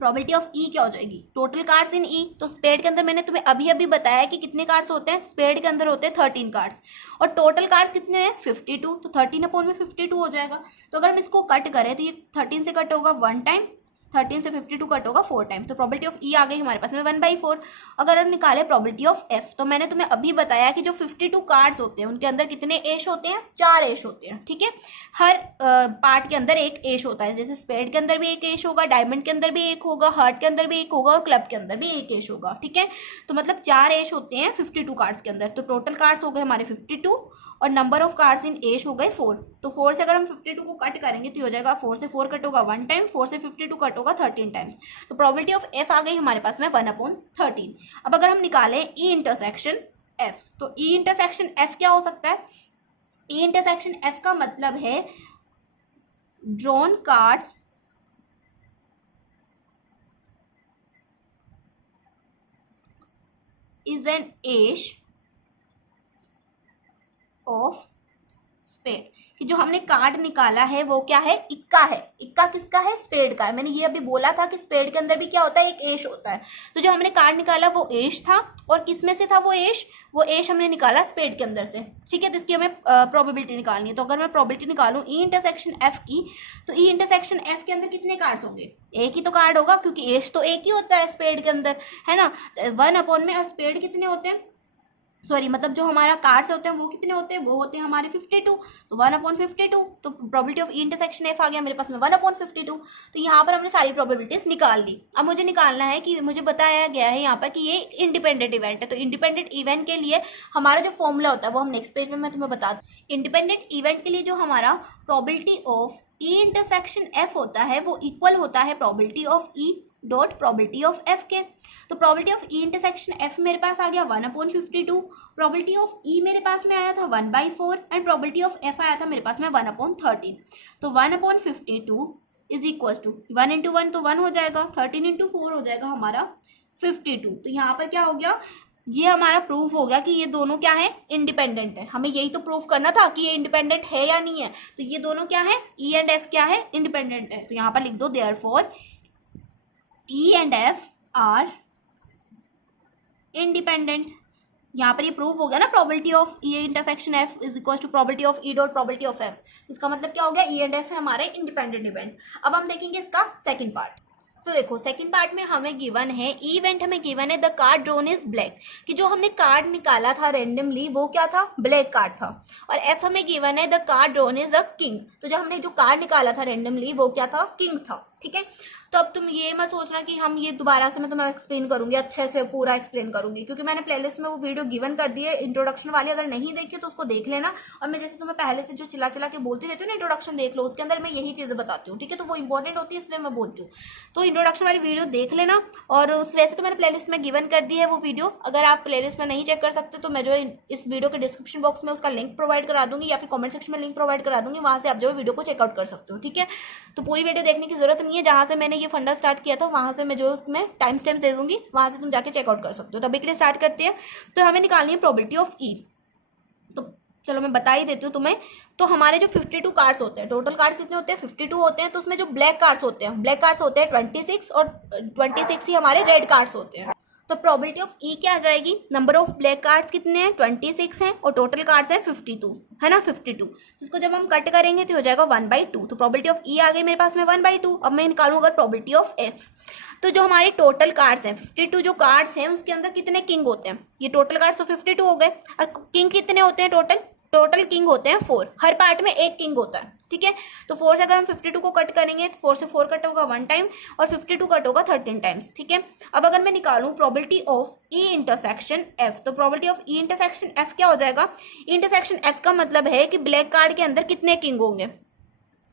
प्रोबेबिलिटी ऑफ ई क्या हो जाएगी, टोटल कार्ड्स इन ई। तो स्पेड के अंदर मैंने तुम्हें अभी अभी बताया कि कितने कार्ड्स होते हैं, स्पेड के अंदर होते हैं 13 कार्ड्स और टोटल कार्ड्स कितने हैं 52, तो 13/52 हो जाएगा। तो अगर हम इसको कट करें तो ये 13 से कट होगा 1 टाइम, 13 से 52 कट होगा 4 टाइम, तो प्रोबेबिलिटी ऑफ ई आ गई हमारे पास में 1/4। अगर हम निकाले प्रोबेबिलिटी ऑफ एफ, तो मैंने तुम्हें अभी बताया कि जो 52 कार्ड्स होते हैं उनके अंदर कितने एश होते हैं, 4 एश होते हैं, ठीक है। हर पार्ट के अंदर एक एश होता है, जैसे स्पेड के अंदर भी एक एश होगा, डायमंड के अंदर भी एक होगा, हार्ट के अंदर भी एक होगा और क्लब के अंदर भी एक एश होगा, ठीक है। तो मतलब 4 एश होते हैं 52 कार्ड्स के अंदर। तो टोटल कार्ड्स हो गए हमारे 52 और नंबर ऑफ कार्ड्स इन एश हो गए 4। तो 4 से अगर हम 52 को कट करेंगे तो हो जाएगा 4 से 4 कट होगा 1 टाइम, 4 से 52 कट होगा 13 टाइम्स। तो प्रोबेबिलिटी ऑफ एफ आ गई हमारे पास में 1/13। अब अगर हम निकालें ई इंटरसेक्शन एफ, तो ई इंटरसेक्शन एफ क्या हो सकता है, ई इंटरसेक्शन एफ का मतलब है drawn cards is an ace of spade, कि जो हमने कार्ड निकाला है वो क्या है, इक्का है। इक्का किसका है, स्पेड का है। मैंने ये अभी बोला था कि स्पेड के अंदर भी क्या होता है, एक एश होता है। तो जो हमने कार्ड निकाला वो एश था, और किस में से था वो एश हमने निकाला स्पेड के अंदर से, ठीक है। तो इसकी हमें प्रोबेबिलिटी निकालनी है। तो अगर मैं प्रोबेबिलिटी निकालूं ई इंटरसेक्शन एफ की, तो ई इंटरसेक्शन एफ के अंदर कितने कार्ड्स होंगे, एक ही तो कार्ड होगा, क्योंकि एश तो एक ही होता है स्पेड के अंदर, है ना। 1 में, और स्पेड कितने होते हैं, सॉरी मतलब जो हमारा कार्ड्स होते हैं वो कितने होते हैं, वो होते हैं हमारे 52, तो 1/52। तो probability of E intersection F आ गया मेरे पास में 1/52। तो यहाँ पर हमने सारी प्रोबेबिलिटीज निकाल ली। अब मुझे निकालना है कि मुझे बताया गया है यहाँ पर कि ये इंडिपेंडेंट इवेंट है। तो इंडिपेंडेंट इवेंट के लिए हमारा जो फॉर्मूला होता है वो हम नेक्स्ट पेज में मैं तुम्हें बता दूँ। इंडिपेंडेंट इवेंट के लिए जो हमारा probability of E intersection F होता है वो इक्वल होता है probability of E dot probability of F के। तो probability of E intersection F मेरे पास आ गया 1/52, प्रोबेबिलिटी ऑफ ई मेरे पास में आया था 1/4, एंड प्रोबेबिलिटी ऑफ एफ आया था मेरे पास में 1/13। तो 1/52 इज इक्वल टू 1 × 1 तो 1 हो जाएगा, 13 × 4 हो जाएगा हमारा 52। तो यहाँ पर क्या हो गया, ये हमारा प्रूफ हो गया कि ये दोनों क्या है, इंडिपेंडेंट है। हमें यही तो प्रूफ करना था कि ये इंडिपेंडेंट है या नहीं है। तो ये दोनों क्या है, ई एंड एफ क्या है, इंडिपेंडेंट है। तो यहाँ पर लिख दो therefore E and F are independent. यहाँ पर ये प्रूफ हो गया ना, probability of E intersection F is equal to probability of E dot probability of F. इसका मतलब क्या हो गया, ई एंड एफ है हमारे इंडिपेंडेंट इवेंट। अब हम देखेंगे इसका सेकंड पार्ट। तो देखो सेकंड पार्ट में हमें गिवन है, ई इवेंट हमें गिवन है the card drawn is black, कि जो हमने कार्ड निकाला था रेंडमली वो क्या था, ब्लैक कार्ड था। और एफ हमें गिवन है the card drawn is a king, तो जो हमने जो कार्ड निकाला था रेंडमली वो क्या था, किंग था, ठीक है। तो अब तुम ये मत सोचना कि हम ये दोबारा से मैं तुम्हें एक्सप्लेन करूंगी, अच्छे से पूरा एक्सप्लेन करूंगी, क्योंकि मैंने प्लेलिस्ट में वो वीडियो गिवन कर दी है इंट्रोडक्शन वाली। अगर नहीं देखी तो उसको देख लेना। और मैं जैसे तुम्हें पहले से जो चिल्ला चिल्ला के बोलती रहती हूँ ना, इंट्रोडक्शन देख लो, उसके अंदर मैं यही चीजें बताती हूँ, ठीक है। तो वो इंपॉर्टेंट होती है इसलिए मैं बोलती हूँ। तो इंट्रोडक्शन वाली वीडियो देख लेना। और वैसे तो मैंने प्लेलिस्ट में गिवन कर दी है वो वीडियो। अगर आप प्लेलिस्ट में नहीं चेक कर सकते तो मैं जो इस वीडियो के डिस्क्रिप्शन बॉक्स में उसका लिंक प्रोवाइड करा दूंगी, या फिर कमेंट सेक्शन में लिंक प्रोवाइड करा दूंगी, वहां से आप जो वीडियो को चेकआउट कर सकते हो, ठीक है। तो पूरी वीडियो देखने की जरूरत नहीं है, जहां से मैंने ये फंडा स्टार्ट किया था वहां से मैं जो उसमें टाइम स्टैम्प्स दे दूंगी, वहां से तुम जाके चेकआउट कर सकते हो। तो अभी के लिए स्टार्ट करते हैं। तो हमें निकालनी है प्रोबेबिलिटी ऑफ ई। तो चलो मैं बता ही देती हूँ तुम्हें। तो हमारे जो 52 कार्ड्स होते हैं, टोटल कार्ड्स कितने होते हैं, 52 होते हैं। तो उसमें जो ब्लैक कार्ड्स होते हैं 26, और 26 ही हमारे रेड कार्ड्स होते हैं। तो प्रोबेबिलिटी ऑफ ई क्या आ जाएगी, नंबर ऑफ ब्लैक कार्ड्स कितने हैं, 26 हैं, और टोटल कार्ड्स हैं 52, है ना, 52। जिसको जब हम कट करेंगे तो हो जाएगा 1/2। तो प्रोबेबिलिटी ऑफ ई आ गई मेरे पास में 1/2। अब मैं निकालूँ अगर प्रोबेबिलिटी ऑफ एफ, तो जो हमारे टोटल कार्ड्स हैं 52 जो कार्ड्स हैं उसके अंदर कितने किंग होते हैं, ये टोटल कार्ड्स तो 52 हो गए, और किंग कितने होते हैं, टोटल किंग होते हैं 4। हर पार्ट में एक किंग होता है, ठीक है। तो 4 से अगर हम 52 को कट करेंगे तो 4 से 4 कट होगा 1 टाइम, और 52 कट होगा 13 टाइम्स, ठीक है। अब अगर मैं निकालूं probability of E intersection F, तो probability of E intersection F क्या हो जाएगा, इंटरसेक्शन एफ का मतलब है कि ब्लैक कार्ड के अंदर कितने किंग होंगे।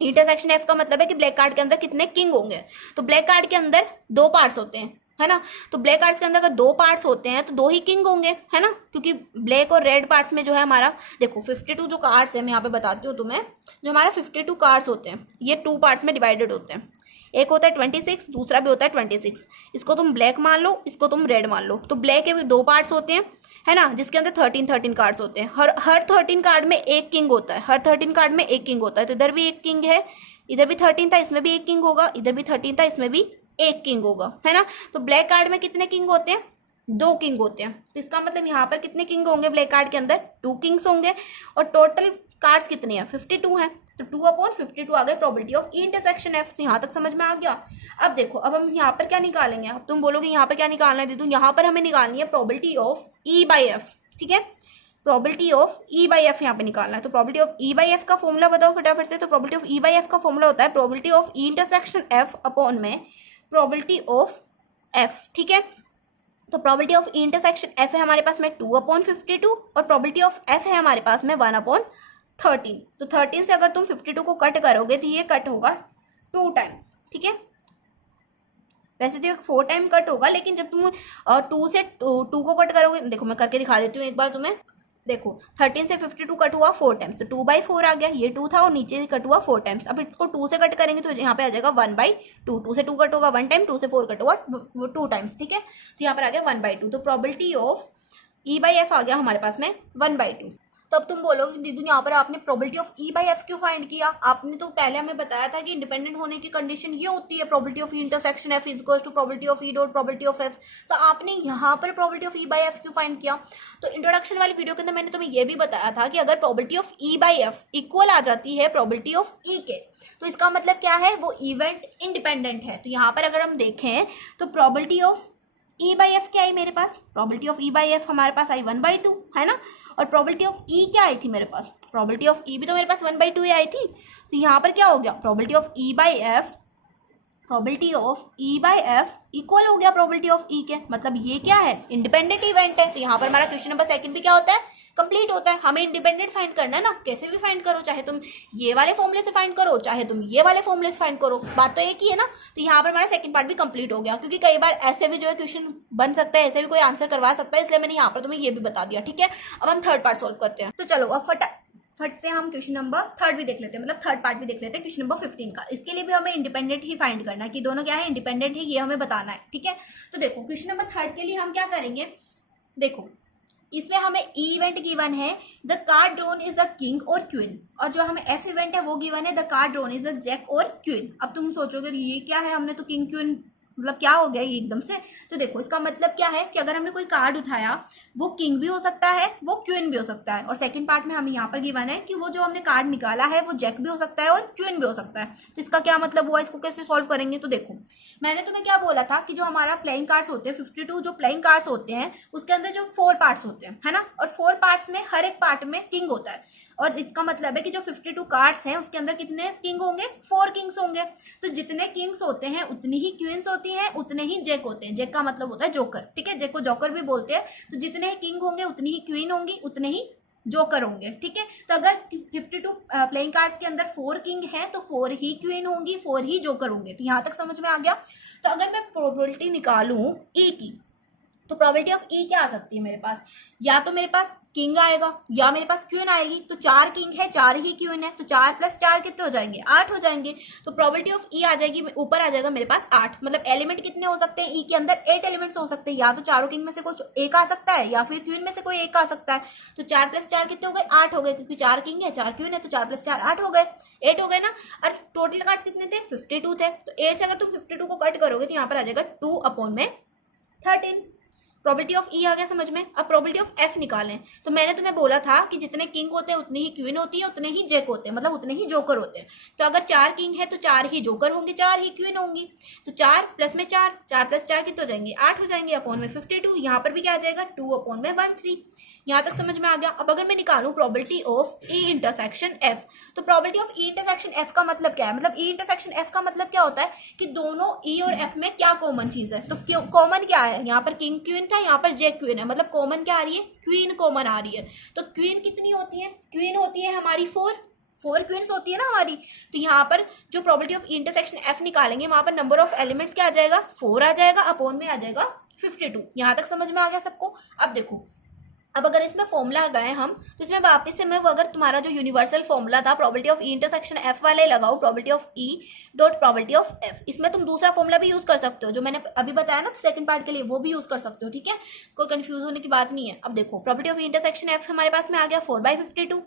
इंटरसेक्शन एफ का मतलब है कि ब्लैक कार्ड के अंदर कितने किंग होंगे। तो ब्लैक कार्ड के अंदर 2 पार्ट्स होते हैं, है ना। तो ब्लैक कार्ड्स के अंदर अगर 2 पार्ट्स होते हैं तो 2 ही किंग होंगे, है ना, क्योंकि ब्लैक और रेड पार्ट्स में जो है हमारा, देखो 52 जो कार्ड्स है मैं यहाँ पे बताती हूँ तुम्हें। जो हमारा 52 कार्ड्स होते हैं ये 2 पार्ट्स में डिवाइडेड होते हैं। एक होता है 26, दूसरा भी होता है 26। इसको तुम ब्लैक मान लो, इसको तुम रेड मान लो। तो ब्लैक के भी 2 पार्ट्स होते हैं, है ना, जिसके अंदर 13 कार्ड्स होते हैं। हर 13 कार्ड में एक किंग होता है, हर 13 कार्ड में एक किंग होता है। तो इधर भी एक किंग है, इधर भी 13 था, इसमें भी एक किंग होगा, इधर भी 13 था, इसमें भी एक किंग होगा, है ना। तो ब्लैक कार्ड में कितने किंग होते हैं, 2 किंग होते हैं। तो इसका मतलब यहाँ पर कितने किंग होंगे ब्लैक कार्ड के अंदर, 2 किंग्स होंगे। और टोटल कार्ड्स कितने हैं, 52 हैं। तो 2/52 आ गए probability of E intersection F. तो यहाँ तक समझ में आ गया। अब देखो, अब हम यहाँ पर क्या निकालेंगे, अब तुम बोलोगे यहाँ पर क्या निकालना है दीदी, यहाँ पर हमें निकालनी है probability of E by F, ठीक है। Probability of E by F यहाँ पे निकालना है। तो probability of E by F का फॉर्मूला बताओ फटाफट से। तो probability of E by F का फॉर्मूला होता है probability of E intersection F upon में प्रोबेबिलिटी ऑफ एफ, ठीक है। तो probability of E intersection F है हमारे पास में 2/52, और प्रोबेबिलिटी ऑफ एफ है हमारे पास में 1/13। तो 13 से अगर तुम 52 को कट करोगे तो ये कट होगा 2 टाइम्स, ठीक है। वैसे तो 4 टाइम कट होगा, लेकिन जब तुम 2 से 2 को कट करोगे, देखो मैं करके दिखा देती हूँ एक बार तुम्हें। देखो 13 से 52 कट हुआ 4 टाइम्स, तो 2/4 आ गया, ये 2 था और नीचे कट हुआ 4 टाइम्स। अब इसको 2 से कट करेंगे तो यहाँ पे आ जाएगा 1/2। 2 से 2 कट होगा 1 टाइम, 2 से 4 कट होगा 2 टाइम्स, ठीक है। तो यहाँ पर आ गया 1/2। तो probability of E by F आ गया हमारे पास में 1/2। तो अब तुम बोलोगे दीदी यहाँ पर आपने probability of E by F क्यों फाइंड किया? आपने तो पहले हमें बताया था कि इंडिपेंडेंट होने की कंडीशन ये होती है probability of E intersection F is equals to probability of E dot probability of F. तो आपने यहाँ पर probability of E by F क्यों फाइंड किया? तो इंट्रोडक्शन वाली वीडियो के अंदर मैंने तुम्हें ये भी बताया था कि अगर probability of E by F equal आ जाती है प्रोबेबिलिटी ऑफ ई के, तो इसका मतलब क्या है, वो इवेंट इंडिपेंडेंट है। तो यहाँ पर अगर हम देखें तो probability of E by F क्या आई मेरे पास? Probability of E by F हमारे पास आई 1/2, है ना। और प्रोबेबिलिटी ऑफ ई क्या आई थी मेरे पास? प्रोबेबिलिटी ऑफ ई भी तो मेरे पास 1/2 ही आई थी। तो यहाँ पर क्या हो गया, probability of E by F, probability of E by F equal हो गया प्रोबेबिलिटी ऑफ ई के। मतलब ये क्या है, इंडिपेंडेंट इवेंट है। तो यहाँ पर हमारा क्वेश्चन नंबर सेकंड भी क्या होता है, कंप्लीट होता है। हमें इंडिपेंडेंट फाइंड करना है ना, कैसे भी फाइंड करो, चाहे तुम ये वाले फॉर्मूले से फाइंड करो, चाहे तुम ये वाले फॉर्मूले से फाइंड करो, बात तो एक ही है ना। तो यहाँ पर हमारा सेकंड पार्ट भी कंप्लीट हो गया, क्योंकि कई बार ऐसे भी जो है क्वेश्चन बन सकता है, ऐसे भी कोई आंसर करवा सकता है, इसलिए मैंने यहाँ पर तुम्हें ये भी बता दिया। ठीक है, अब हम थर्ड पार्ट सोल्व करते हैं। तो चलो अब फट से हम क्वेश्चन नंबर थर्ड भी देख लेते हैं, मतलब थर्ड पार्ट भी देख लेते हैं क्वेश्चन नंबर 15 का। इसके लिए भी हमें इंडिपेंडेंट ही फाइंड करना है कि दोनों क्या है, इंडिपेंडेंट है, ये हमें बताना है। ठीक है, तो देखो क्वेश्चन नंबर थर्ड के लिए हम क्या करेंगे, देखो इसमें हमें ई इवेंट गिवन है, the card drawn is the king और क्वीन, और जो हमें एफ इवेंट है वो गिवन है, the card drawn is the jack और क्वीन। अब तुम सोचोगे ये क्या है, हमने तो किंग क्वीन मतलब क्या हो गया ये एकदम से। तो देखो इसका मतलब क्या है कि अगर हमने कोई कार्ड उठाया वो किंग भी हो सकता है, वो क्वीन भी हो सकता है। और सेकंड पार्ट में हमें यहाँ पर गिवन है कि वो जो हमने कार्ड निकाला है वो जैक भी हो सकता है और क्वीन भी हो सकता है। तो इसका क्या मतलब हुआ, इसको कैसे सॉल्व करेंगे? तो देखो मैंने तुम्हें क्या बोला था कि जो हमारा प्लेइंग कार्ड्स होते हैं 52 जो प्लेइंग कार्ड्स होते हैं उसके अंदर जो 4 पार्ट्स होते हैं, है ना, और 4 पार्ट्स में हर एक पार्ट में किंग होता है। और इसका मतलब है कि जो 52 कार्ड्स हैं उसके अंदर कितने किंग होंगे, 4 किंग्स होंगे। तो जितने किंग्स होते हैं उतनी ही क्वींस होती हैं, उतने ही जैक होते हैं। जैक का मतलब होता है जोकर, ठीक है, जैक को जोकर भी बोलते हैं। तो जितने ही किंग होंगे उतनी ही क्वीन होंगी, उतने ही जोकर होंगे। ठीक है, तो अगर 52 प्लेइंग कार्ड्स के अंदर 4 किंग हैं तो 4 ही क्वीन होंगी, 4 ही जोकर होंगे। तो यहाँ तक समझ में आ गया। तो अगर मैं प्रोबेबिलिटी निकालूं ई की, तो प्रोबेबिलिटी ऑफ ई क्या आ सकती है मेरे पास, या तो मेरे पास किंग आएगा या मेरे पास क्वीन आएगी। तो 4 किंग है, 4 ही क्वीन है, तो 4 + 4 कितने हो जाएंगे, 8 हो जाएंगे। तो प्रोबेबिलिटी ऑफ ई आ जाएगी, ऊपर आ जाएगा मेरे पास 8। मतलब एलिमेंट कितने हो सकते हैं ई के अंदर, 8 एलिमेंट्स हो सकते हैं। या तो चारों किंग में से कोई एक आ सकता है या फिर क्वीन में से कोई एक आ सकता है। तो 4 + 4 कितने हो गए, 8 हो गए, क्योंकि 4 किंग है 4 क्वीन है, तो 4 + 4 8 हो गए, 8 हो गए ना। और टोटल कार्ड्स कितने थे, 52 थे। तो 8 से अगर तुम 52 को कट करोगे तो यहाँ पर आ जाएगा 2/13। प्रोबेबिलिटी ऑफ ई आ गया समझ में। अब प्रोबेबिलिटी ऑफ एफ निकालें। तो मैंने तुम्हें बोला था कि जितने किंग होते हैं उतनी ही क्वीन होती है, उतने ही जैक होते हैं, मतलब उतने ही जोकर होते हैं। तो अगर 4 किंग है तो 4 ही जोकर होंगे, 4 ही क्वीन होंगी। तो 4 + में 4, 4 + 4 कितने हो जाएंगे, 8 हो जाएंगे, अपॉन में 52। यहाँ पर भी क्या आ जाएगा, 2/13। यहाँ तक समझ में आ गया। अब अगर मैं निकालूं probability of E intersection F, तो probability of E intersection F का मतलब क्या है, मतलब ई इंटरसेक्शन एफ का मतलब क्या होता है कि दोनों ई और एफ में क्या कॉमन चीज है। तो कॉमन क्या है, यहाँ पर किंग क्वीन था, यहाँ पर जैक क्वीन है, मतलब कॉमन क्या आ रही है, क्वीन कॉमन आ रही है। तो क्वीन कितनी होती है, क्वीन होती है हमारी 4 क्वींस होती है ना हमारी। तो यहाँ पर जो प्रोबेबिलिटी ऑफ इंटरसेक्शन एफ निकालेंगे वहां पर नंबर ऑफ एलिमेंट्स क्या आ जाएगा, 4 आ जाएगा, अपॉन में आ जाएगा 52। यहाँ तक समझ में आ गया सबको। अब देखो, अब अगर इसमें फॉर्मूला लगाए हम, तो इसमें वापस से मैं वो अगर तुम्हारा जो यूनिवर्सल फॉर्मूला था probability of E intersection F वाले लगाओ, probability of E dot probability of F, इसमें तुम दूसरा फॉर्मूला भी यूज कर सकते हो जो मैंने अभी बताया ना सेकंड पार्ट के लिए, वो भी यूज कर सकते हो। ठीक है, कोई कंफ्यूज होने की बात नहीं है। अब देखो probability of E intersection F हमारे पास में आ गया 4/52,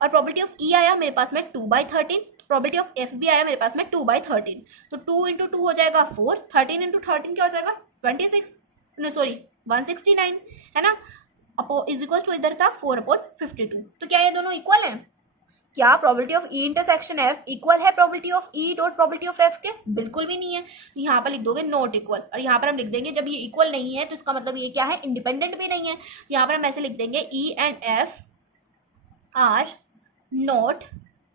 और प्रोबेबिलिटी ऑफ ई आया मेरे पास में 2/13, प्रोबेबिलिटी ऑफ एफ भी आया मेरे पास में 2/13। तो 2 × 2 हो जाएगा 4, 13 × 13 क्या हो जाएगा 26, सॉरी 169, है ना। इज इक्वल टू इधर था 4/52। तो क्या ये दोनों इक्वल हैं? क्या probability of E intersection F equal है probability of E dot probability of F के? बिल्कुल भी नहीं है। तो यहाँ पर लिख दोगे नॉट इक्वल, और यहाँ पर हम लिख देंगे जब ये इक्वल नहीं है तो इसका मतलब ये क्या है, इंडिपेंडेंट भी नहीं है। तो यहाँ पर हम ऐसे लिख देंगे ई and F are not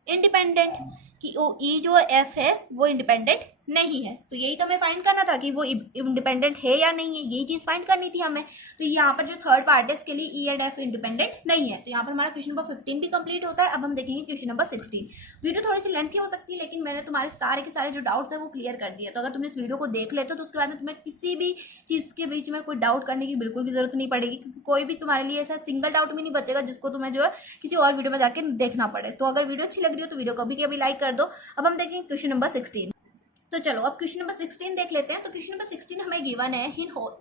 independent, कि ओ ई जो एफ है वो इंडिपेंडेंट नहीं है। तो यही तो हमें फाइंड करना था कि वो इंडिपेंडेंट है या नहीं है, यही चीज फाइंड करनी थी हमें। तो यहाँ पर जो थर्ड पार्ट है इसके लिए ई एंड एफ इंडिपेंडेंट नहीं है। तो यहाँ पर हमारा क्वेश्चन नंबर 15 भी कंप्लीट होता है। अब हम देखेंगे क्वेश्चन नंबर 16। वीडियो थोड़ी सी लेंथी हो सकती है, लेकिन मैंने तुम्हारे सारे के सारे जो डाउट्स है वो क्लियर कर दिए। तो अगर तुमने इस वीडियो को देख लेते हो तो उसके बाद में तुम्हें किसी भी चीज के बीच में कोई डाउट करने की बिल्कुल भी जरूरत नहीं पड़ेगी, क्योंकि कोई भी तुम्हारे लिए ऐसा सिंगल डाउट भी नहीं बचेगा जिसको तुम्हें जो है किसी और वीडियो में जाके देखना पड़े। तो अगर वीडियो अच्छी लग रही हो तो वीडियो को अभी के अभी लाइक कर दो। अब हम देखेंगे क्वेश्चन नंबर 16। तो चलो अब क्वेश्चन नंबर 16 देख लेते हैं। तो क्वेश्चन नंबर 16 हमें गिवन है,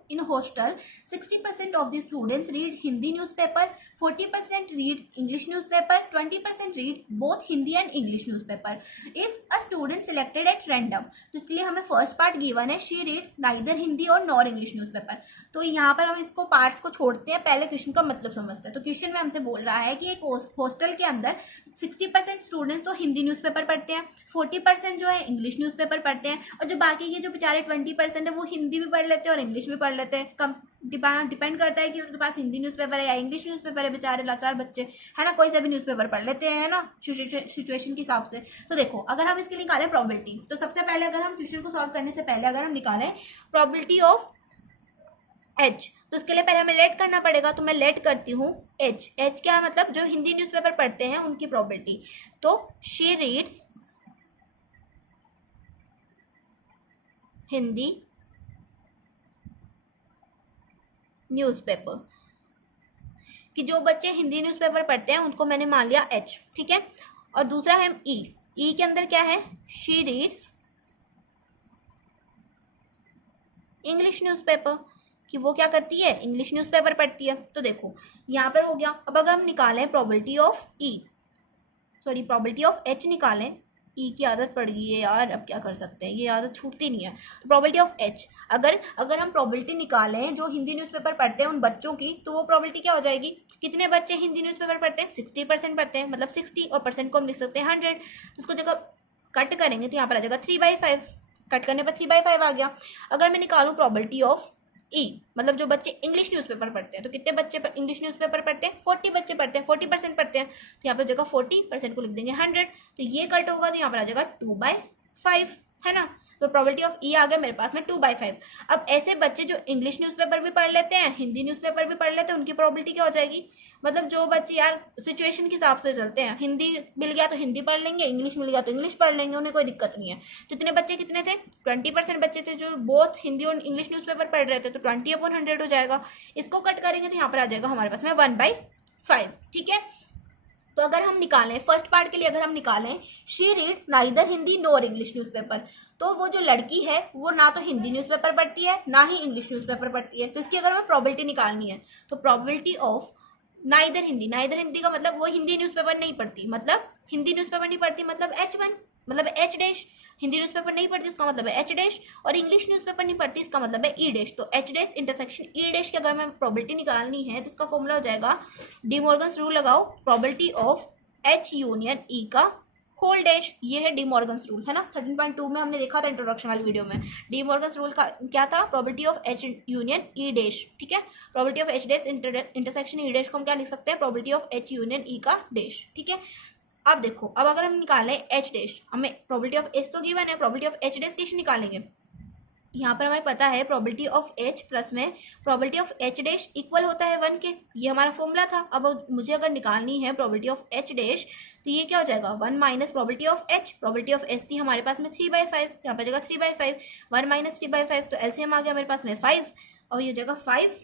in hostel 60% of the students read Hindi newspaper, 40% read English newspaper, 20% read both Hindi and English newspaper. If a student selected at random, तो इसके लिए हमें फर्स्ट पार्ट गिवन है, शी रीड नाइदर हिंदी और नॉर इंग्लिश न्यूज़पेपर। तो यहाँ पर हम इसको पार्ट्स को छोड़ते हैं, पहले क्वेश्चन का मतलब समझते हैं। तो क्वेश्चन में हमसे बोल रहा है कि एक हॉस्टल के अंदर 60% स्टूडेंट्स तो हिंदी न्यूज़पेपर पढ़ते हैं, 40% जो है इंग्लिश न्यूज़पेपर पढ़ते हैं, और जो बाकी के जो बेचारे 20% है वो हिंदी भी पढ़ लेते हैं और इंग्लिश भी पढ़ लेते हैं। कम डिपेंड करता है कि उनके पास हिंदी न्यूज़पेपर है या इंग्लिश न्यूज़पेपर है, बेचारे लाचार बच्चे है ना, कोई सा भी न्यूज़पेपर पढ़ लेते हैं ना सिचुएशन के हिसाब से। तो देखो अगर हम इसके निकालें प्रोबेबिलिटी, तो सबसे पहले अगर हम क्वेश्चन को सॉल्व करने से पहले अगर हम निकालें प्रोबेबिलिटी ऑफ एच, तो इसके लिए पहले हमें लेट करना पड़ेगा। तो मैं लेट करती हूँ एच। एच क्या है, मतलब जो हिंदी न्यूज़पेपर पढ़ते हैं उनकी प्रोबेबिलिटी। तो शी रीड्स हिंदी न्यूज़पेपर, कि जो बच्चे हिंदी न्यूज़पेपर पढ़ते हैं उनको मैंने मान लिया एच, ठीक है। और दूसरा है ई। ई के अंदर क्या है, शी रीड्स इंग्लिश न्यूज़पेपर, कि वो क्या करती है, इंग्लिश न्यूज़पेपर पढ़ती है। तो देखो यहाँ पर हो गया। अब अगर हम निकालें probability of E, sorry probability of H निकालें, ई की आदत पड़ गई है यार, अब क्या कर सकते हैं, ये आदत छूटती नहीं है। तो प्रोबेबिलिटी ऑफ एच, अगर हम प्रोबेबिलिटी निकालें जो हिंदी न्यूज़पेपर पढ़ते हैं उन बच्चों की, तो वो प्रोबेबिलिटी क्या हो जाएगी, कितने बच्चे हिंदी न्यूज़पेपर पढ़ते हैं, 60% पढ़ते हैं, मतलब 60, और परसेंट को हम लिख सकते हैं 100। तो उसको जगह कट करेंगे तो यहाँ पर आ जाएगा 3/5, कट करने पर 3/5 आ गया। अगर मैं निकालूँ प्रोबेबिलिटी ऑफ ई, मतलब जो बच्चे इंग्लिश न्यूज़पेपर पढ़ते हैं, तो कितने बच्चे इंग्लिश न्यूज़पेपर पढ़ते हैं, 40 बच्चे पढ़ते हैं, 40% पढ़ते हैं। तो यहाँ पर जगह 40% को लिख देंगे 100, तो ये कट होगा तो यहाँ पर आ जाएगा 2/5, है ना। तो प्रोबेबिलिटी ऑफ ई आ गया मेरे पास में 2/5। अब ऐसे बच्चे जो इंग्लिश न्यूज़पेपर भी पढ़ लेते हैं, हिंदी न्यूज़पेपर भी पढ़ लेते हैं, उनकी प्रोबेबिलिटी क्या हो जाएगी, मतलब जो बच्चे यार सिचुएशन के हिसाब से चलते हैं, हिंदी मिल गया तो हिंदी पढ़ लेंगे, इंग्लिश मिल गया तो इंग्लिश पढ़ लेंगे, उन्हें कोई दिक्कत नहीं है। तो इतने बच्चे कितने थे, 20% बच्चे थे जो बोथ हिंदी और इंग्लिश न्यूज़पेपर पढ़ रहे थे, तो 20/100 हो जाएगा। इसको कट करेंगे तो यहाँ पर आ जाएगा हमारे पास में 1/5, ठीक है। तो अगर हम निकालें फर्स्ट पार्ट के लिए, अगर हम निकालें she read neither Hindi nor English newspaper, तो वो जो लड़की है वो ना तो हिंदी न्यूज़पेपर पढ़ती है ना ही इंग्लिश न्यूज़पेपर पढ़ती है। तो इसकी अगर हमें प्रोबेबिलिटी निकालनी है, तो प्रोबेबिलिटी ऑफ नाइदर हिंदी का मतलब वो हिंदी न्यूज़पेपर नहीं पढ़ती, मतलब हिंदी न्यूज़पेपर नहीं पढ़ती मतलब H1, मतलब एच डैश। हिंदी न्यूज़पेपर नहीं पढ़ती इसका मतलब है एच डैश, और इंग्लिश न्यूज़पेपर नहीं पढ़ती इसका मतलब है ई डैश। तो H dash intersection E dash की अगर हमें प्रोबेबिलिटी निकालनी है तो इसका फॉर्मूला हो जाएगा, डी मॉर्गन्स रूल लगाओ, probability of H union E का होल डैश। ये है डी मॉर्गन्स रूल, है ना। 13.2 में हमने देखा था इंट्रोडक्शन वाली वीडियो में। डी मॉर्गन्स रूल का क्या था, probability of H union E dash, ठीक है। Probability of H dash intersection E dash को हम क्या लिख सकते हैं, probability of H union E का डैश, ठीक है। अब देखो, अब अगर हम निकालें एच डैश, हमें प्रोबेबिलिटी ऑफ एच तो गिवन है, प्रोबेबिलिटी ऑफ एच डैश कैसे निकालेंगे, यहाँ पर हमें पता है प्रोबेबिलिटी ऑफ एच प्लस में probability of H dash equal होता है 1 के, ये हमारा फॉर्मूला था। अब मुझे अगर निकालनी है प्रोबेबिलिटी ऑफ एच डैश, तो ये क्या हो जाएगा 1 minus probability of H. Probability of H थी हमारे पास में 3/5, यहाँ पर जगह 3/5, 1 माइनस 3/5, तो एलसीएम आ गया मेरे पास में 5, और ये जगह 5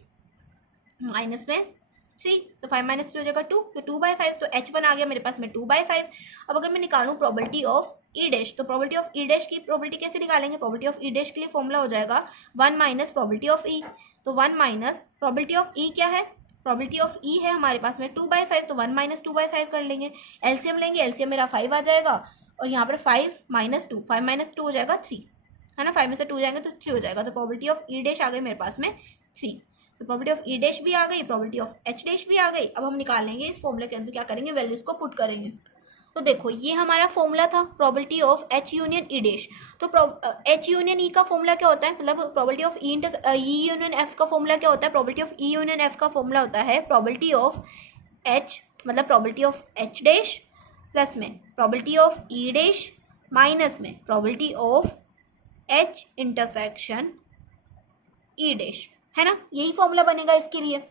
माइनस में 3, तो 5 माइनस 3 हो जाएगा 2, तो 2/5, तो H1 आ गया मेरे पास में 2/5। अब अगर मैं निकालूं प्रोबेबिलिटी ऑफ ई डैश, तो प्रोबेबिलिटी ऑफ ई डैश की प्रोबेबिलिटी कैसे निकालेंगे, प्रोबेबिलिटी ऑफ ई डैश के लिए फॉर्मूला हो जाएगा 1 माइनस प्रोबेबिलिटी ऑफ ई। तो 1 माइनस प्रोबेबिलिटी ऑफ ई क्या है, प्रोबेबिलिटी ऑफ ई है हमारे पास में 2/5, तो 1 माइनस 2/5 कर लेंगे, एलसीएम लेंगे, एलसीएम मेरा 5 आ जाएगा, और यहाँ पर 5 माइनस 2, 5 माइनस 2 हो जाएगा 3, है ना। 5 में से 2 जाएंगे तो 3 हो जाएगा। तो प्रोबेबिलिटी ऑफ ई डैश आ गई मेरे पास में 3, तो प्रोबेबिलिटी ऑफ ई डैश भी आ गई, प्रोबेबिलिटी ऑफ एच डैश भी आ गई। अब हम निकालेंगे इस फॉर्मूले के अंदर, क्या करेंगे, वैल्यूज को पुट करेंगे। तो देखो ये हमारा फॉर्मूला था probability of H union E dash. तो एच यूनियन ई का फॉर्मूला क्या होता है, मतलब probability of E union F का फॉर्मूला क्या होता है, probability of E union F का फॉर्मूला होता है प्रोबेबिलिटी ऑफ एच, मतलब probability of H dash plus में probability of E dash minus में probability of H intersection E dash, है ना। यही फॉर्मूला बनेगा इसके लिए।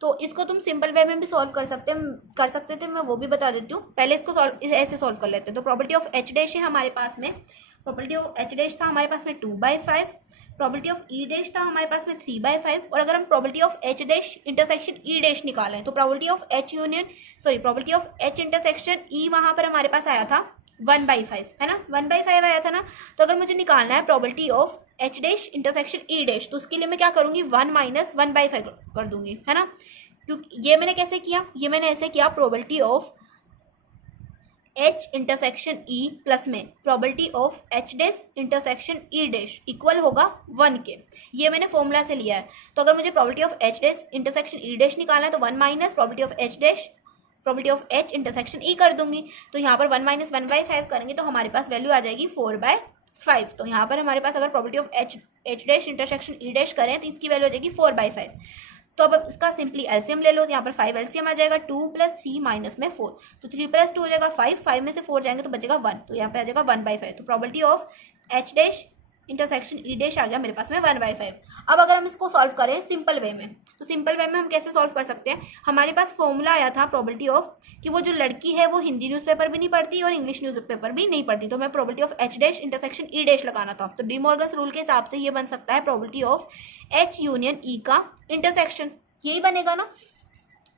तो इसको तुम सिंपल वे में भी सॉल्व कर सकते थे, मैं वो भी बता देती हूँ। पहले इसको ऐसे सॉल्व कर लेते हैं। तो प्रोबेबिलिटी ऑफ एच डैश है हमारे पास में, प्रोबेबिलिटी ऑफ एच डैश था हमारे पास में 2/5, प्रोबेबिलिटी ऑफ ई डैश था हमारे पास में 3/5, और अगर हम probability of H dash intersection E dash निकालें तो probability of H union probability of H intersection ई वहाँ पर हमारे पास आया था 1/5 है ना, 1/5 आया था ना। तो अगर मुझे निकालना है probability of H dash intersection E dash, तो उसके लिए मैं क्या करूँगी, 1 माइनस 1/5 कर दूंगी, है ना। क्योंकि ये मैंने कैसे किया, ये मैंने ऐसे किया, probability of H intersection E plus में probability of H dash intersection E dash equal होगा 1 के। ये मैंने फॉर्मूला से लिया है। तो अगर मुझे probability of H dash intersection E dash निकालना है तो 1 minus probability of H dash probability of H intersection ई कर दूंगी। तो यहाँ पर 1 माइनस 1/5 करेंगे तो हमारे पास वैल्यू आ जाएगी 4/5। तो यहाँ पर हमारे पास अगर probability of H dash intersection E dash करें तो इसकी वैल्यू आ जाएगी 4/5। तो अब इसका सिंपली एलसीएम ले लो, तो यहाँ पर 5 एलसीएम आ जाएगा, 2 + 3 माइनस में 4, तो 3 + 2 हो जाएगा 5, 5 में से 4 जाएंगे तो बचेगा 1, तो यहाँ पे आ जाएगा 1/5। तो probability of H dash intersection E dash आ गया मेरे पास में 1/5। अब अगर हम इसको सॉल्व करें सिंपल वे में, तो सिंपल वे में हम कैसे सॉल्व कर सकते हैं, हमारे पास फॉर्मूला आया था प्रोबेबिलिटी ऑफ कि वो जो लड़की है वो हिंदी न्यूज़पेपर भी नहीं पढ़ती और इंग्लिश न्यूज़पेपर भी नहीं पढ़ती, तो हमें probability of H dash intersection E dash लगाना था। तो डी मॉर्गन्स रूल के हिसाब से ये बन सकता है probability of H union E का इंटरसेक्शन, यही बनेगा ना।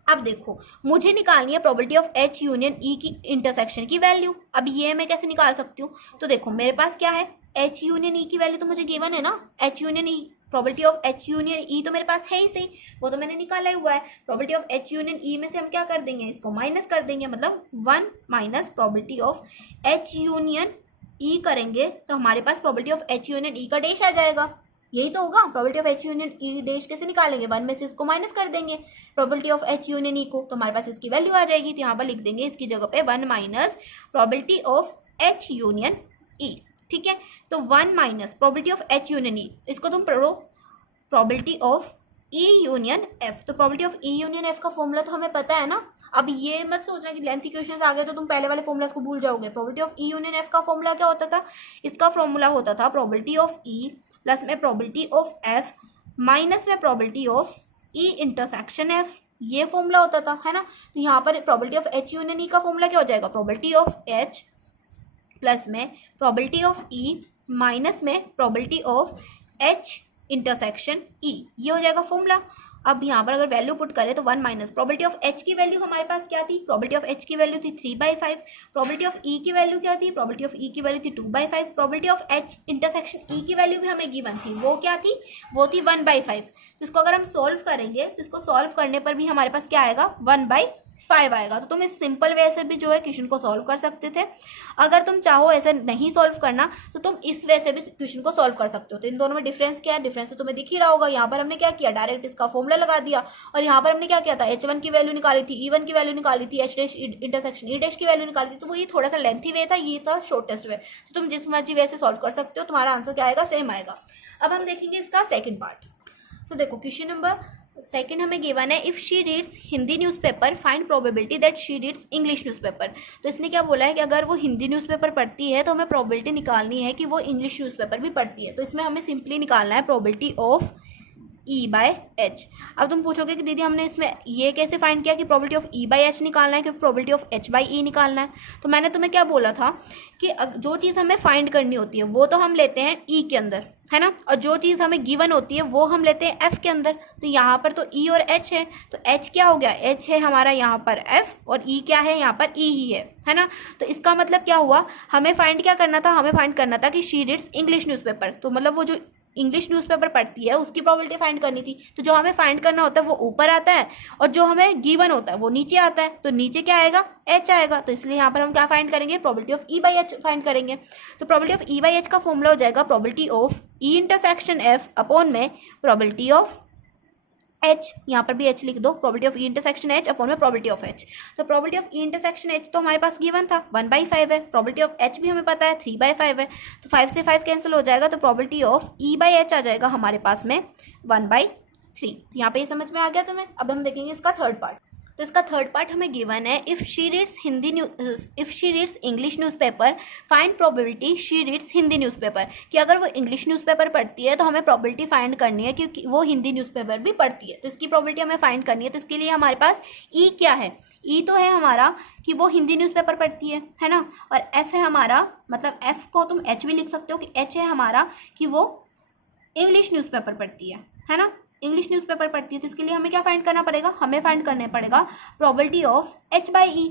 अब देखो मुझे निकालनी है प्रोबेबिलिटी ऑफ एच यूनियन ई की इंटरसेक्शन की वैल्यू। अब ये मैं कैसे निकाल सकती हूँ, तो देखो मेरे पास क्या है, एच यूनियन ई की वैल्यू तो मुझे गिवन है ना, H union E, probability of H union E तो मेरे पास है ही सही, वो तो मैंने निकाला ही हुआ है। प्रोबेबिलिटी ऑफ एच यूनियन ई में से हम क्या कर देंगे, इसको माइनस कर देंगे, मतलब 1 minus probability of H union E करेंगे तो हमारे पास probability of H union E का डैश आ जाएगा, यही तो होगा। Probability of H union E dash कैसे निकालेंगे, 1 में से इसको माइनस कर देंगे probability of H union E को, तो हमारे पास इसकी वैल्यू आ जाएगी। तो यहाँ पर लिख देंगे इसकी जगह पे 1 minus probability of H union E, ठीक है। तो 1 minus probability of H union E, इसको तुम पढ़ो probability of E union F. तो probability of E union F का फॉर्मूला तो हमें पता है ना। अब ये मत सोचना कि लेंथी क्वेश्चंस आ गए तो तुम पहले वाले फॉर्मूलास को भूल जाओगे। Probability of E union F का फॉर्मूला क्या होता था, इसका फॉर्मूला होता था प्रोबेबिलिटी ऑफ ई प्लस में प्रोबेबिलिटी ऑफ एफ माइनस में probability of E intersection F, ये फॉर्मूला होता था, है ना। तो यहाँ पर probability of H union E का फॉर्मूला क्या हो जाएगा, प्रोबेबिलिटी ऑफ एच प्लस में प्रोबेबिलिटी ऑफ ई माइनस में प्रोबेबिलिटी ऑफ एच इंटरसेक्शन ई, ये हो जाएगा फॉर्मूला। अब यहाँ पर अगर वैल्यू पुट करें तो 1 माइनस प्रोबेबिलिटी ऑफ एच की वैल्यू हमारे पास क्या थी, प्रोबेबिलिटी ऑफ एच की वैल्यू थी 3/5, प्रोबेबिलिटी ऑफ ई की वैल्यू क्या थी, प्रोबेबिलिटी ऑफ ई की वैल्यू थी 2/5, probability of H intersection E की वैल्यू भी हमें गिवन थी, वो क्या थी, वो थी 1/5। तो इसको अगर हम सॉल्व करेंगे तो इसको सॉल्व करने पर भी हमारे पास क्या आएगा, 1/5 आएगा। तो तुम इस सिंपल वे से भी जो है क्वेश्चन को सॉल्व कर सकते थे। अगर तुम चाहो ऐसे नहीं सॉल्व करना तो तुम इस वे से भी क्वेश्चन को सॉल्व कर सकते हो। तो इन दोनों में डिफरेंस क्या है, डिफरेंस तो तुम्हें दिख ही रहा होगा। यहाँ पर हमने क्या किया, डायरेक्ट इसका फॉर्मूला लगा दिया, और यहाँ पर हमने क्या किया था, H1 की वैल्यू निकाली थी, E1 की वैल्यू निकाली थी, H dash intersection E dash की वैल्यू निकाली थी। तो वो ये थोड़ा सा लेंथी वे था, ये था शॉर्टेस्ट वे। तो तुम जिस मर्जी वे से सॉल्व कर सकते हो, तुम्हारा आंसर क्या आएगा, सेम आएगा। अब हम देखेंगे इसका सेकेंड पार्ट। तो देखो क्वेश्चन नंबर सेकेंड हमें गिवन है, if she reads Hindi newspaper find probability that she reads English newspaper. तो इसने क्या बोला है कि अगर वो हिंदी न्यूज़पेपर पढ़ती है तो हमें प्रोबेबिलिटी निकालनी है कि वो इंग्लिश न्यूज़पेपर भी पढ़ती है। तो इसमें हमें सिंपली निकालना है प्रोबेबिलिटी ऑफ E/H। अब तुम पूछोगे कि दीदी हमने इसमें ये कैसे फाइंड किया कि प्रोबेबिलिटी ऑफ E/H निकालना है कि प्रोबेबिलिटी ऑफ H/E निकालना है। तो मैंने तुम्हें क्या बोला था कि जो चीज़ हमें फाइंड करनी होती है वो तो हम लेते हैं E के अंदर, है ना, और जो चीज़ हमें गिवन होती है वो हम लेते हैं F के अंदर। तो यहाँ पर तो E और H है, तो H क्या हो गया, H है हमारा यहाँ पर F, और E क्या है यहाँ पर E ही है ना। तो इसका मतलब क्या हुआ, हमें फाइंड क्या करना था, हमें फाइंड करना था कि शी रीड्स इंग्लिश न्यूज़पेपर। तो मतलब वो जो इंग्लिश न्यूज़पेपर पढ़ती है उसकी प्रोबेबिलिटी फाइंड करनी थी। तो जो हमें फाइंड करना होता है वो ऊपर आता है, और जो हमें गिवन होता है वो नीचे आता है। तो नीचे क्या आएगा, H आएगा। तो इसलिए यहाँ पर हम क्या फाइंड करेंगे, प्रोबेबिलिटी ऑफ E/H फाइंड करेंगे। तो प्रोबेबिलिटी ऑफ E/H का फॉर्मूला हो जाएगा probability of E intersection F upon में प्रोबेबिलिटी ऑफ H, यहाँ पर भी H लिख दो, probability of E intersection H upon में प्रोबेबिलिटी ऑफ H। तो probability of E intersection H तो हमारे पास गिवन था 1/5 है, प्रोबेबिलिटी ऑफ H भी हमें पता है 3/5 है। तो 5 से 5 कैंसिल हो जाएगा, तो प्रोबेबिलिटी ऑफ E/H आ जाएगा हमारे पास में 1/3। यहाँ पे ये समझ में आ गया तुम्हें। अब हम देखेंगे इसका थर्ड पार्ट। तो इसका थर्ड पार्ट हमें गिवन है, if she reads English newspaper find probability she reads Hindi newspaper. कि अगर वो इंग्लिश न्यूज़पेपर पढ़ती है तो हमें प्रोबेबिलिटी फाइंड करनी है क्योंकि वो हिंदी न्यूज़पेपर भी पढ़ती है। तो इसकी प्रोबेबिलिटी हमें फाइंड करनी है। तो इसके लिए हमारे पास E क्या है, E तो है हमारा कि वो हिंदी न्यूज़पेपर पढ़ती है ना, और F है हमारा, मतलब F को तुम H भी लिख सकते हो कि H है हमारा कि वो इंग्लिश न्यूज़पेपर पढ़ती है ना, इंग्लिश न्यूज़पेपर पढ़ती है। तो इसके लिए हमें क्या फाइंड करना पड़ेगा, हमें फाइंड करना पड़ेगा प्रोबेबिलिटी ऑफ H/E।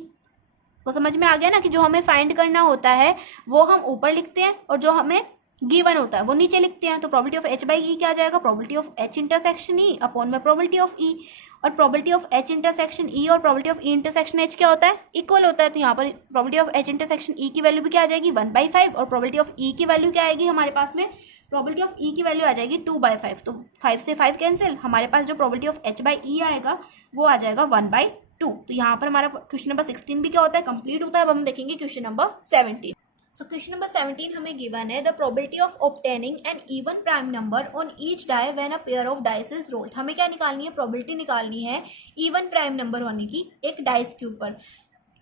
वो समझ में आ गया ना कि जो हमें फाइंड करना होता है वो हम ऊपर लिखते हैं और जो हमें गिवन होता है वो नीचे लिखते हैं। तो probability of H by E क्या आ जाएगा, probability of H intersection E upon में प्रोबेबिलिटी ऑफ ई। और probability of H intersection E और probability of E intersection H क्या होता है, इक्वल होता है। तो यहाँ पर probability of H intersection E की वैल्यू भी क्या आ जाएगी 1/5 और प्रोबेबिलिटी ऑफ ई की वैल्यू क्या आएगी हमारे पास में, प्रोबेबिलिटी ऑफ ई की वैल्यू आ जाएगी 2/5। तो 5 से 5 कैंसिल, हमारे पास जो प्रोबेबिलिटी ऑफ एच बाई ई आएगा वो आ जाएगा 1/2। तो यहाँ पर हमारा क्वेश्चन नंबर 16 भी क्या होता है, कंप्लीट होता है। अब हम देखेंगे question number 17। So question number 17 हमें गिवन है the probability of obtaining an even prime number on each die when a pair of dice is rolled. हमें क्या निकालनी है, प्रोबेबिलिटी निकालनी है इवन प्राइम नंबर होने की एक डाइस के ऊपर।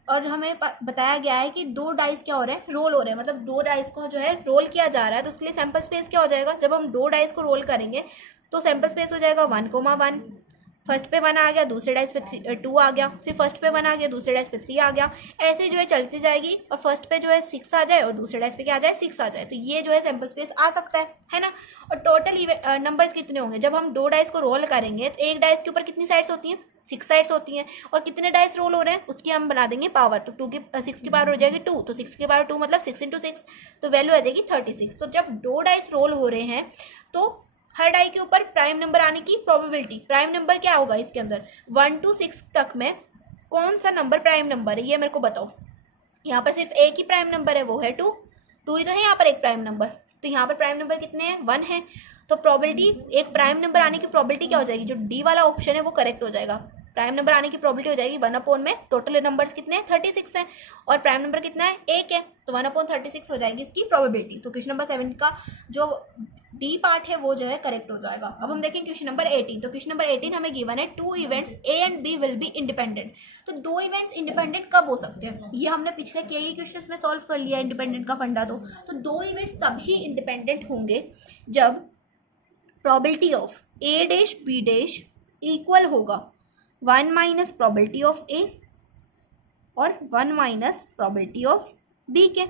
और हमें बताया गया है कि 2 डाइस क्या हो रहे हैं, रोल हो रहे हैं, मतलब 2 डाइस को जो है रोल किया जा रहा है। तो उसके लिए सैम्पल स्पेस क्या हो जाएगा, जब हम 2 डाइस को रोल करेंगे तो सैम्पल स्पेस हो जाएगा 1,1। फर्स्ट पे 1 आ गया, दूसरे डाइस पे 2 आ गया, फिर फर्स्ट पे 1 आ गया, दूसरे डाइस पे 3 आ गया, ऐसे जो है चलती जाएगी। और फर्स्ट पे जो है 6 आ जाए और दूसरे डाइस पे क्या आ जाए 6 आ जाए। तो ये जो है सैम्पल स्पेस आ सकता है ना। और टोटल नंबर्स कितने होंगे, जब हम 2 डाइस को रोल करेंगे तो एक डाइस के ऊपर कितनी साइड्स होती हैं, 6 साइड्स होती हैं। और कितने डाइस रोल हो रहे हैं उसकी हम बना देंगे पावर। तो 6 की पावर हो जाएगी 2, तो 6 की पावर 2 मतलब 6 × 6, तो वैल्यू आ जाएगी 36। तो जब 2 डाइस रोल हो रहे हैं तो हर डाई के ऊपर प्राइम नंबर आने की प्रोबेबिलिटी, प्राइम नंबर क्या होगा इसके अंदर 1 to 6 तक में कौन सा नंबर प्राइम नंबर है ये मेरे को बताओ। यहाँ पर सिर्फ एक ही प्राइम नंबर है, वो है 2 ही तो है यहाँ पर एक प्राइम नंबर। तो यहाँ पर प्राइम नंबर कितने हैं, 1 है। तो प्रोबेबिलिटी एक प्राइम नंबर आने की प्रोबेबिलिटी क्या हो जाएगी, जो डी वाला ऑप्शन है वो करेक्ट हो जाएगा। प्राइम नंबर आने की प्रोबेबिलिटी हो जाएगी 1 में टोटल नंबर्स कितने हैं 36 हैं और प्राइम नंबर कितना है 1 है, तो 1/36 हो जाएगी इसकी प्रोबेबिलिटी। तो क्वेश्चन नंबर 7 का जो डी पार्ट है वो जो है करेक्ट हो जाएगा। अब हम देखें क्वेश्चन नंबर 18। तो क्वेश्चन नंबर 18 हमें गिवन है 2 events A and B will be independent. तो 2 इवेंट्स इंडिपेंडेंट कब हो सकते हैं, ये हमने पिछले कई क्वेश्चंस में सॉल्व कर लिया इंडिपेंडेंट का फंडा। तो 2 इवेंट्स तभी इंडिपेंडेंट होंगे जब probability of A dash B dash equal होगा 1 माइनस प्रोबेबिलिटी ऑफ ए और 1 माइनस प्रोबेबिलिटी ऑफ बी के।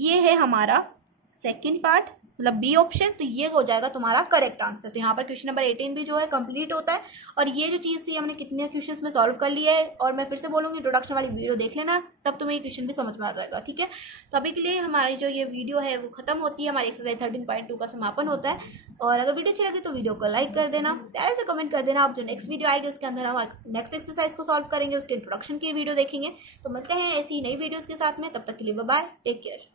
ये है हमारा सेकंड पार्ट, मतलब बी ऑप्शन। तो ये हो जाएगा तुम्हारा करेक्ट आंसर। तो यहाँ पर क्वेश्चन नंबर 18 भी जो है कंप्लीट होता है। और ये जो चीज़ थी हमने कितने क्वेश्चंस में सॉल्व कर लिया है। और मैं फिर से बोलूँगी इंट्रोडक्शन वाली वीडियो देख लेना, तब तुम्हें ये क्वेश्चन भी समझ में आ जाएगा, ठीक है। तो अभी के लिए हमारी जो ये वीडियो है वो खत्म होती है, हमारी एक्सरसाइज 13.2 का समापन होता है। और अगर वीडियो अच्छी लगी तो वीडियो को लाइक कर देना, प्यारे से कमेंट कर देना। आप जो नेक्स्ट वीडियो आएगी उसके अंदर हम नेक्स्ट एक्सरसाइज को सॉल्व करेंगे, उसके इंट्रोडक्शन की वीडियो देखेंगे। तो मिलते हैं ऐसी नई वीडियोज़ के साथ में, तब तक के लिए बाय बाय, टेक केयर।